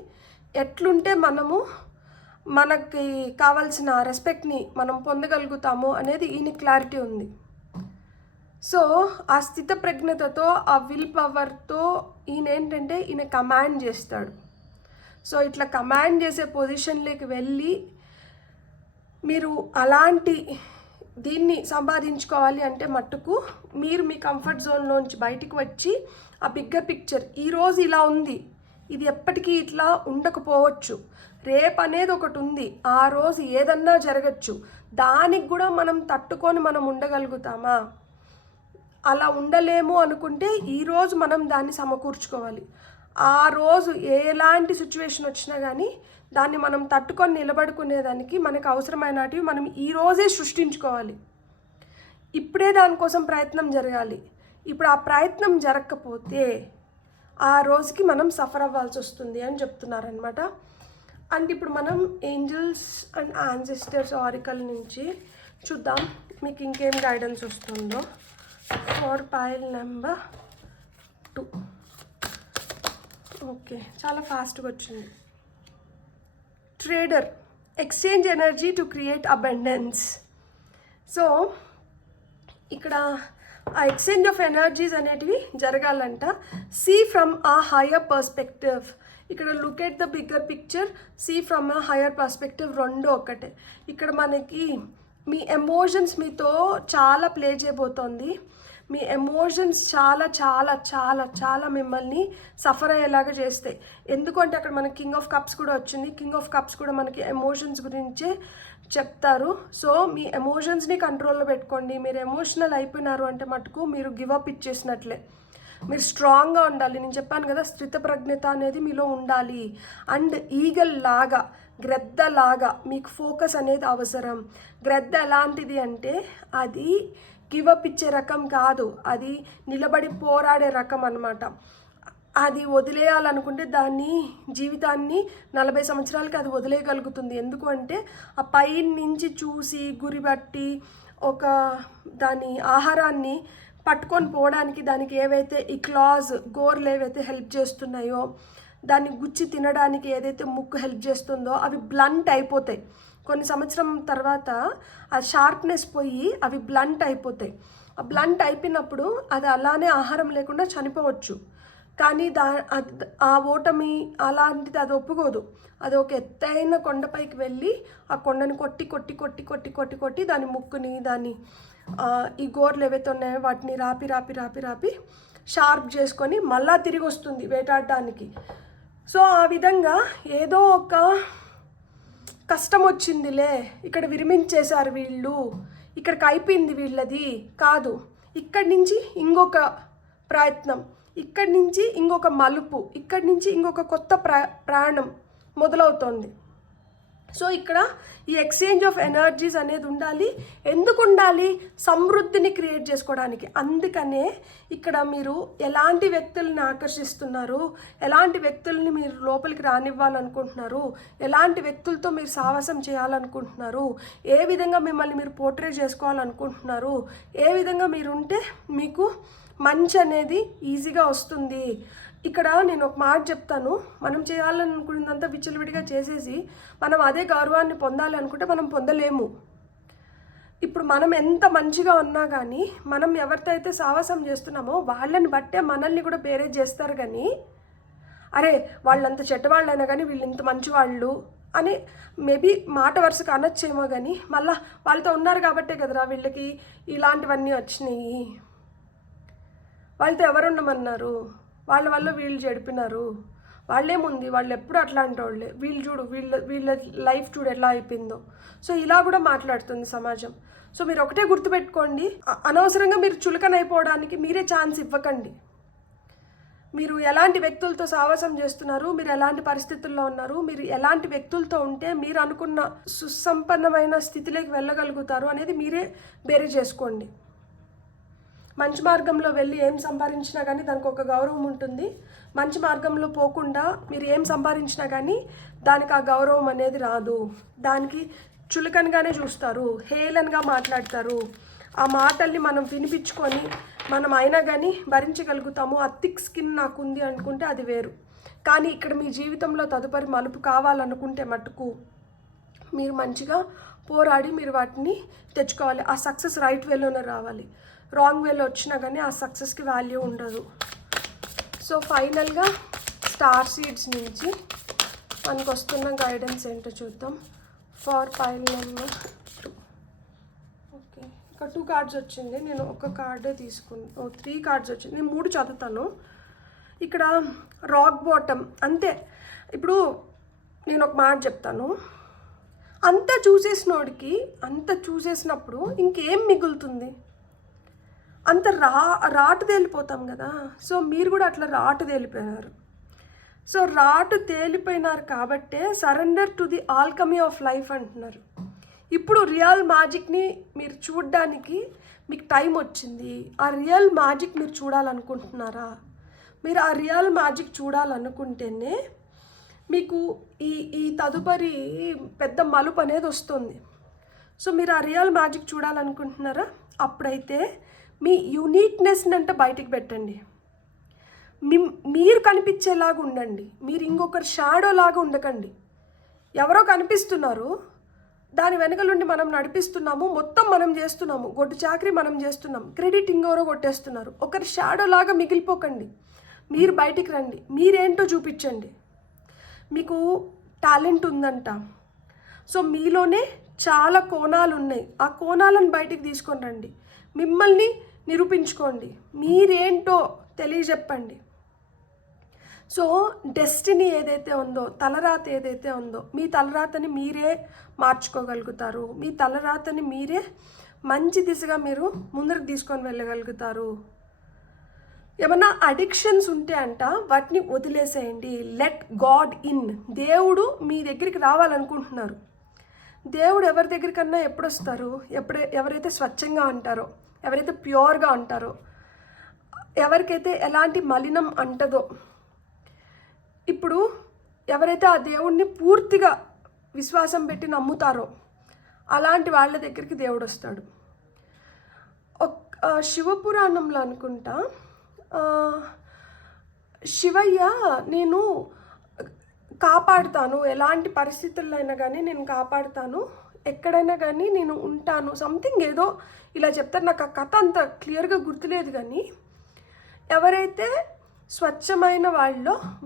ఎట్లుంటే మనకి కావాల్సిన రెస్పెక్ట్ని మనం పొందగలుగుతాము అనేది ఈయన క్లారిటీ ఉంది. సో ఆ స్థితప్రజ్ఞతతో ఆ విల్ పవర్తో ఈయన ఏంటంటే ఈయన కమాండ్ చేస్తాడు. సో ఇట్లా కమాండ్ చేసే పొజిషన్లోకి వెళ్ళి మీరు అలాంటి దీన్ని సంపాదించుకోవాలి అంటే మట్టుకు మీరు మీ కంఫర్ట్ జోన్లోంచి బయటికి వచ్చి ఆ బిగ్గర్ పిక్చర్, ఈరోజు ఇలా ఉంది, ఇది ఎప్పటికీ ఇట్లా ఉండకపోవచ్చు, రేపు అనేది ఒకటి ఉంది, ఆ రోజు ఏదన్నా జరగచ్చు, దానికి కూడా మనం తట్టుకొని మనం ఉండగలుగుతామా? అలా ఉండలేము అనుకుంటే ఈరోజు మనం దాన్ని సమకూర్చుకోవాలి. ఆ రోజు ఎలాంటి సిచ్యువేషన్ వచ్చినా కానీ దాన్ని మనం తట్టుకొని నిలబడుకునేదానికి మనకు అవసరమైనటివి మనం ఈరోజే సృష్టించుకోవాలి. ఇప్పుడే దానికోసం ప్రయత్నం జరగాలి. ఇప్పుడు ఆ ప్రయత్నం జరగకపోతే ఆ రోజుకి మనం సఫర్ అవ్వాల్సి వస్తుంది అని చెప్తున్నారనమాట. అండ్ ఇప్పుడు మనం ఏంజల్స్ అండ్ యాన్సెస్టర్స్ ఆరికల్ నుంచి చూద్దాం మీకు ఇంకేం గైడెన్స్ వస్తుందో. For pile number 2. ఓకే, చాలా ఫాస్ట్గా వచ్చింది. Trader, exchange energy to create abundance. So ఇక్కడ ఆ ఎక్స్చేంజ్ ఆఫ్ ఎనర్జీస్ అనేటివి జరగాలంట. See from a higher perspective. ఇక్కడ look at the bigger picture, see from a higher perspective, రెండు ఒకటే. ఇక్కడ మనకి మీ ఎమోషన్స్ మీతో చాలా ప్లే చేయబోతోంది. మీ ఎమోషన్స్ చాలా చాలా చాలా చాలా మిమ్మల్ని సఫర్ అయ్యేలాగా చేస్తాయి. ఎందుకంటే అక్కడ మనకి కింగ్ ఆఫ్ కప్స్ కూడా వచ్చింది. కింగ్ ఆఫ్ కప్స్ కూడా మనకి ఎమోషన్స్ గురించే చెప్తారు. సో మీ ఎమోషన్స్ని కంట్రోల్లో పెట్టుకోండి. మీరు ఎమోషనల్ అయిపోయినారు అంటే మటుకు మీరు గివప్ ఇచ్చేసినట్లే. మీరు స్ట్రాంగ్గా ఉండాలి. నేను చెప్పాను కదా, స్థితప్రజ్ఞత అనేది మీలో ఉండాలి. అండ్ ఈగల్ లాగా, గ్రద్ద లాగా మీకు ఫోకస్ అనేది అవసరం. గ్రద్ద ఎలాంటిది అంటే అది గివప్ ఇచ్చే రకం కాదు, అది నిలబడి పోరాడే రకం అన్నమాట. అది వదిలేయాలనుకుంటే దాన్ని జీవితాన్ని 40 సంవత్సరాలకి అది వదిలేయగలుగుతుంది. ఎందుకు అంటే ఆ పై నుంచి చూసి గురిబట్టి ఒక దాని ఆహారాన్ని పట్టుకొని పోవడానికి దానికి ఏవైతే ఈ క్లాజ్ గోర్లు ఏవైతే హెల్ప్ చేస్తున్నాయో, దాన్ని గుచ్చి తినడానికి ఏదైతే ముక్కు హెల్ప్ చేస్తుందో అవి బ్లంట్ అయిపోతాయి. కొన్ని సంవత్సరం తర్వాత ఆ షార్ప్నెస్ పోయి అవి బ్లంట్ అయిపోతాయి. ఆ బ్లంట్ అయిపోయినప్పుడు అది అలానే ఆహారం లేకుండా చనిపోవచ్చు. కానీ ఆ ఓటమి అలాంటిది అది ఒప్పుకోదు. అది ఒక ఎత్తైన కొండపైకి వెళ్ళి ఆ కొండని కొట్టి కొట్టి కొట్టి కొట్టి కొట్టి కొట్టి దాని ముక్కుని దాన్ని ఈ గోర్లు ఏవైతే ఉన్నాయో వాటిని రాపి రాపి రాపి రాపి షార్ప్ చేసుకొని మళ్ళా తిరిగి వస్తుంది వేటాడడానికి. సో ఆ విధంగా ఏదో ఒక కష్టం వచ్చిందిలే, ఇక్కడ విరమించేశారు వీళ్ళు, ఇక్కడికి అయిపోయింది వీళ్ళది కాదు, ఇక్కడి నుంచి ఇంకొక ప్రయత్నం, ఇక్కడి నుంచి ఇంకొక మలుపు, ఇక్కడి నుంచి ఇంకొక కొత్త ప్రాణం మొదలవుతోంది. సో ఇక్కడ ఈ ఎక్స్చేంజ్ ఆఫ్ ఎనర్జీస్ అనేది ఉండాలి. ఎందుకు ఉండాలి? సమృద్ధిని క్రియేట్ చేసుకోవడానికి. అందుకనే ఇక్కడ మీరు ఎలాంటి వ్యక్తుల్ని ఆకర్షిస్తున్నారు, ఎలాంటి వ్యక్తుల్ని మీరు లోపలికి రానివ్వాలనుకుంటున్నారు, ఎలాంటి వ్యక్తులతో మీరు సావాసం చేయాలనుకుంటున్నారు, ఏ విధంగా మిమ్మల్ని మీరు పోర్ట్రే చేసుకోవాలనుకుంటున్నారు, ఏ విధంగా మీరు ఉంటే మీకు మంచి అనేది ఈజీగా వస్తుంది. ఇక్కడ నేను ఒక మాట చెప్తాను, మనం చేయాలనుకున్నదంతా విచ్చలవిడిగా చేసేసి మనం అదే గౌరవాన్ని పొందాలి అనుకుంటే మనం పొందలేము. ఇప్పుడు మనం ఎంత మంచిగా ఉన్నా కానీ మనం ఎవరితో అయితే సావాసం చేస్తున్నామో వాళ్ళని బట్టే మనల్ని కూడా బేరేజ్ చేస్తారు. కానీ అరే వాళ్ళంత చెడ్డవాళ్ళైనా కానీ వీళ్ళు ఇంత మంచివాళ్ళు అని మేబీ మాట వరుసకు అనొచ్చేమో, కానీ మళ్ళీ వాళ్ళతో ఉన్నారు కాబట్టే కదరా వీళ్ళకి ఇలాంటివన్నీ వచ్చినాయి, వాళ్ళతో ఎవరుండమన్నారు, వాళ్ళ వల్ల వీళ్ళు చెడిపినారు, వాళ్ళేముంది వాళ్ళు ఎప్పుడు అట్లాంటి వాళ్ళే, వీళ్ళు చూడు వీళ్ళ లైఫ్ చూడు ఎలా అయిపోయిందో. సో ఇలా కూడా మాట్లాడుతుంది సమాజం. సో మీరు ఒకటే గుర్తుపెట్టుకోండి, అనవసరంగా మీరు చులకనైపోవడానికి మీరే ఛాన్స్ ఇవ్వకండి. మీరు ఎలాంటి వ్యక్తులతో సావాసం చేస్తున్నారు, మీరు ఎలాంటి పరిస్థితుల్లో ఉన్నారు, మీరు ఎలాంటి వ్యక్తులతో ఉంటే మీరు అనుకున్న సుసంపన్నమైన స్థితిలోకి వెళ్ళగలుగుతారు అనేది మీరే బేరీ చేసుకోండి. మంచి మార్గంలో వెళ్ళి ఏం సంపాదించినా కానీ దానికి ఒక గౌరవం ఉంటుంది. మంచి మార్గంలో పోకుండా మీరు ఏం సంపాదించినా కానీ దానికి ఆ గౌరవం అనేది రాదు. దానికి చులకనగానే చూస్తారు, హేళనగా మాట్లాడతారు. ఆ మాటల్ని మనం వినిపించుకొని మనం అయినా కానీ భరించగలుగుతాము, ఆ థిక్ స్కిన్ నాకు ఉంది అనుకుంటే అది వేరు. కానీ ఇక్కడ మీ జీవితంలో తదుపరి మలుపు కావాలనుకుంటే మటుకు మీరు మంచిగా పోరాడి మీరు వాటిని తెచ్చుకోవాలి. ఆ సక్సెస్ రైట్ వేలోనే రావాలి. రాంగ్ వేలో వచ్చినా కానీ ఆ సక్సెస్కి వాల్యూ ఉండదు. సో ఫైనల్గా స్టార్ సీడ్స్ నుంచి మనకు వస్తున్న గైడెన్స్ ఏంటో చూద్దాం. For pile number 2. ఓకే, ఇక్కడ 2 కార్డ్స్ వచ్చింది. నేను ఒక కార్డే తీసుకున్నాను. 3 కార్డ్స్ వచ్చింది. నేను 3 చదువుతాను. ఇక్కడ రాక్ బాటమ్ అంతే. ఇప్పుడు నేను ఒక మాట చెప్తాను, అంతా చూసేసినోడికి అంత చూసేసినప్పుడు ఇంకేం మిగులుతుంది? అంత రాటు తేలిపోతాం కదా. సో మీరు కూడా అట్లా రాటు తేలిపోయినారు. సో రాటు తేలిపోయినారు కాబట్టే surrender to the alchemy of life అంటున్నారు. ఇప్పుడు రియల్ మ్యాజిక్ని మీరు చూడడానికి మీకు టైం వచ్చింది. ఆ రియల్ మ్యాజిక్ మీరు చూడాలనుకుంటున్నారా? మీరు ఆ రియల్ మ్యాజిక్ చూడాలనుకుంటేనే మీకు ఈ తదుపరి పెద్ద మలుపు అనేది వస్తుంది. సో మీరు ఆ రియల్ మ్యాజిక్ చూడాలనుకుంటున్నారా? అప్పుడైతే మీ యూనిక్నెస్ని అంటే బయటికి పెట్టండి. మీరు కనిపించేలాగా ఉండండి. మీరు ఇంకొకరు షాడో లాగా ఉండకండి. ఎవరో కనిపిస్తున్నారు, దాని వెనకలుండి మనం నడిపిస్తున్నాము, మొత్తం మనం చేస్తున్నాము, గొడ్డు చాకరీ మనం చేస్తున్నాం, క్రెడిట్ ఇంకెవరో కొట్టేస్తున్నారు. ఒకరి షాడో లాగా మిగిలిపోకండి. మీరు బయటికి రండి, మీరేంటో చూపించండి. మీకు టాలెంట్ ఉందంట. సో మీలోనే చాలా కోణాలు ఉన్నాయి. ఆ కోణాలను బయటికి తీసుకొని రండి. మిమ్మల్ని నిరూపించుకోండి. మీరేంటో తెలియజెప్పండి. సో డెస్టినీ ఏదైతే ఉందో, తలరాత ఏదైతే ఉందో, మీ తలరాతని మీరే మార్చుకోగలుగుతారు. మీ తలరాతని మీరే మంచి దిశగా మీరు ముందరకు తీసుకొని వెళ్ళగలుగుతారు. ఏమన్నా అడిక్షన్స్ ఉంటే అంట వాటిని వదిలేసేయండి. Let God in. దేవుడు మీ దగ్గరికి రావాలనుకుంటున్నారు. దేవుడు ఎవరి దగ్గరికన్నా ఎప్పుడు వస్తారు? ఎవరైతే స్వచ్ఛంగా ఉంటారో, ఎవరైతే ప్యూర్గా ఉంటారో, ఎవరికైతే ఎలాంటి మలినం అంటదో, ఇప్పుడు ఎవరైతే ఆ దేవుణ్ణి పూర్తిగా విశ్వాసం పెట్టి నమ్ముతారో అలాంటి వాళ్ళ దగ్గరికి దేవుడు వస్తాడు. శివపురాణంలో అనుకుంటా శివయ్య నేను కాపాడుతాను, ఎలాంటి పరిస్థితుల్లో అయినా కానీ నేను కాపాడుతాను, ఎక్కడైనా కానీ నేను ఉంటాను, సంథింగ్ ఏదో ఇలా చెప్తారు. నాకు ఆ కథ అంత క్లియర్గా గుర్తులేదు. కానీ ఎవరైతే స్వచ్ఛమైన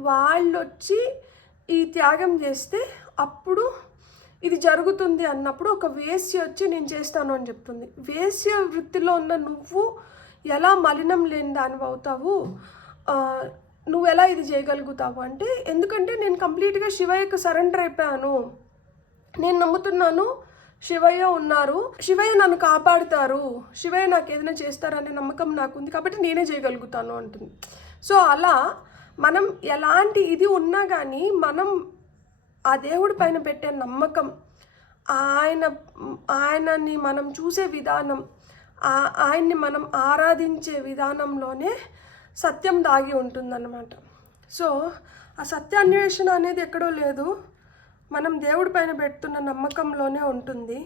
వాళ్ళు వచ్చి ఈ త్యాగం చేస్తే అప్పుడు ఇది జరుగుతుంది అన్నప్పుడు ఒక వేశ్య వచ్చి నేను చేస్తాను అని చెప్తుంది. వేశ్య వృత్తిలో ఉన్న నువ్వు ఎలా మలినం లేని దానివి అవుతావు, నువ్వు ఎలా ఇది చేయగలుగుతావు అంటే, ఎందుకంటే నేను కంప్లీట్గా శివయ్యకు సరెండర్ అయిపోయాను, నేను నమ్ముతున్నాను శివయ్య ఉన్నారు, శివయ్య నన్ను కాపాడుతారు, శివయ్య నాకు ఏదైనా చేస్తారనే నమ్మకం నాకు ఉంది కాబట్టి నేనే చేయగలుగుతాను అంటుంది. సో అలా మనం ఎలాంటి ఇది ఉన్నా కానీ మనం ఆ దేవుడి పైన పెట్టే నమ్మకం, ఆయనని మనం చూసే విధానం, ఆయన్ని మనం ఆరాధించే విధానంలోనే సత్యం దాగి ఉంటుందన్నమాట. సో ఆ సత్యాన్వేషణ అనేది ఎక్కడో లేదు, మనం దేవుడి పైన పెడుతున్న నమ్మకంలోనే ఉంటుంది.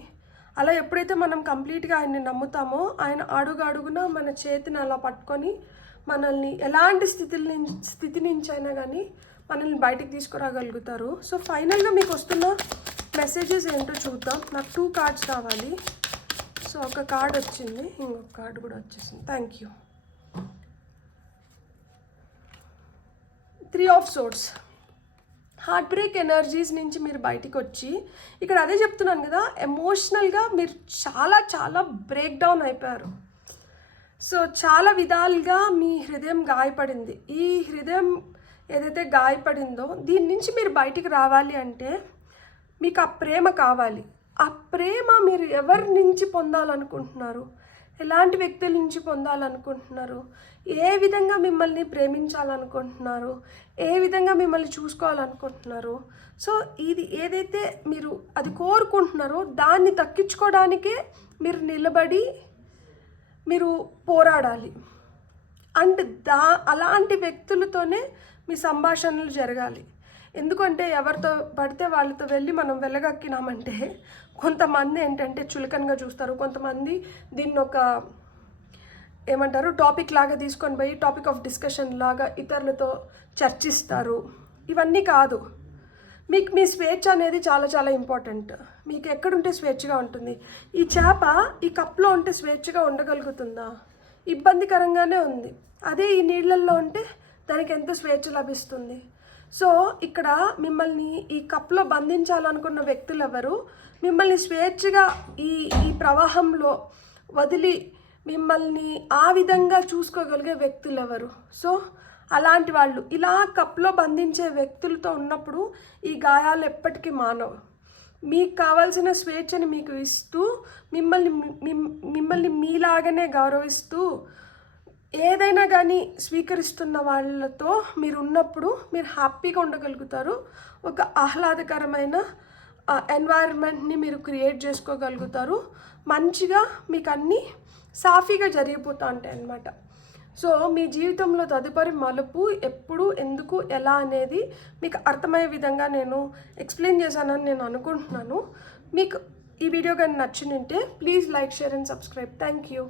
అలా ఎప్పుడైతే మనం కంప్లీట్గా ఆయన్ని నమ్ముతామో, ఆయన అడుగున మన చేతిని అలా పట్టుకొని మనల్ని ఎలాంటి స్థితి నుంచి అయినా కానీ మనల్ని బయటికి తీసుకురాగలుగుతారు. సో ఫైనల్గా మీకు వస్తున్న మెసేజెస్ ఏంటో చూద్దాం. నాకు 2 కార్డ్స్ కావాలి. సో ఒక కార్డ్ వచ్చింది, ఇంకొక కార్డు కూడా వచ్చేసింది. Thank you. 3 of swords. Heart break energies నుంచి మీరు బయటికి వచ్చి, ఇక్కడ అదే చెప్తున్నాను కదా, ఎమోషనల్గా మీరు చాలా చాలా బ్రేక్ డౌన్ అయిపోయారు. సో చాలా విధాలుగా మీ హృదయం గాయపడింది. ఈ హృదయం ఏదైతే గాయపడిందో దీని నుంచి మీరు బయటికి రావాలి అంటే మీకు ఆ ప్రేమ కావాలి. ఆ ప్రేమ మీరు ఎవరి నుంచి పొందాలనుకుంటున్నారు, ఎలాంటి వ్యక్తుల నుంచి పొందాలనుకుంటున్నారు, ఏ విధంగా మిమ్మల్ని ప్రేమించాలనుకుంటున్నారు, ఏ విధంగా మిమ్మల్ని చూసుకోవాలనుకుంటున్నారు. సో ఇది ఏదైతే మీరు అది కోరుకుంటున్నారో దాన్ని దక్కించుకోవడానికే మీరు నిలబడి మీరు పోరాడాలి. అండ్ అలాంటి వ్యక్తులతోనే మీ సంభాషణలు జరగాలి. ఎందుకంటే ఎవరితో పడితే వాళ్ళతో వెళ్ళి మనం వెళ్ళగక్కినామంటే కొంతమంది ఏంటంటే చులకనగా చూస్తారు, కొంతమంది దీన్ని ఒక ఏమంటారు టాపిక్ లాగా తీసుకొని పోయి టాపిక్ ఆఫ్ డిస్కషన్ లాగా ఇతరులతో చర్చిస్తారు. ఇవన్నీ కాదు. మీకు మీ స్వేచ్ఛ అనేది చాలా చాలా ఇంపార్టెంట్. మీకు ఎక్కడుంటే స్వేచ్ఛగా ఉంటుంది. ఈ చేప ఈ కప్లో ఉంటే స్వేచ్ఛగా ఉండగలుగుతుందా? ఇబ్బందికరంగానే ఉంది. అదే ఈ నీళ్ళల్లో ఉంటే దానికి ఎంత స్వేచ్ఛ లభిస్తుంది. సో ఇక్కడ మిమ్మల్ని ఈ కప్లో బంధించాలనుకున్న వ్యక్తులు ఎవరు, మిమ్మల్ని స్వేచ్ఛగా ఈ ఈ ప్రవాహంలో వదిలి మిమ్మల్ని ఆ విధంగా చూసుకోగలిగే వ్యక్తులు ఎవరు? సో అలాంటి వాళ్ళు ఇలా కప్లో బంధించే వ్యక్తులతో ఉన్నప్పుడు ఈ గాయాలు ఎప్పటికీ మానవు. మీకు కావాల్సిన స్వేచ్ఛని మీకు ఇస్తూ మిమ్మల్ని మీలాగానే గౌరవిస్తూ ఏదైనా కానీ స్వీకరిస్తున్న వాళ్ళతో మీరు ఉన్నప్పుడు మీరు హ్యాపీగా ఉండగలుగుతారు. ఒక ఆహ్లాదకరమైన ఎన్వైరన్మెంట్ని మీరు క్రియేట్ చేసుకోగలుగుతారు. మంచిగా మీకు అన్నీ సాఫీగా జరిగిపోతూ ఉంటాయి అన్నమాట. సో మీ జీవితంలో తదుపరి మలుపు ఎప్పుడు, ఎందుకు, ఎలా అనేది మీకు అర్థమయ్యే విధంగా నేను ఎక్స్ప్లెయిన్ చేశానని నేను అనుకుంటున్నాను. మీకు ఈ వీడియో కానీ నచ్చినుంటే please like, share and subscribe. Thank you.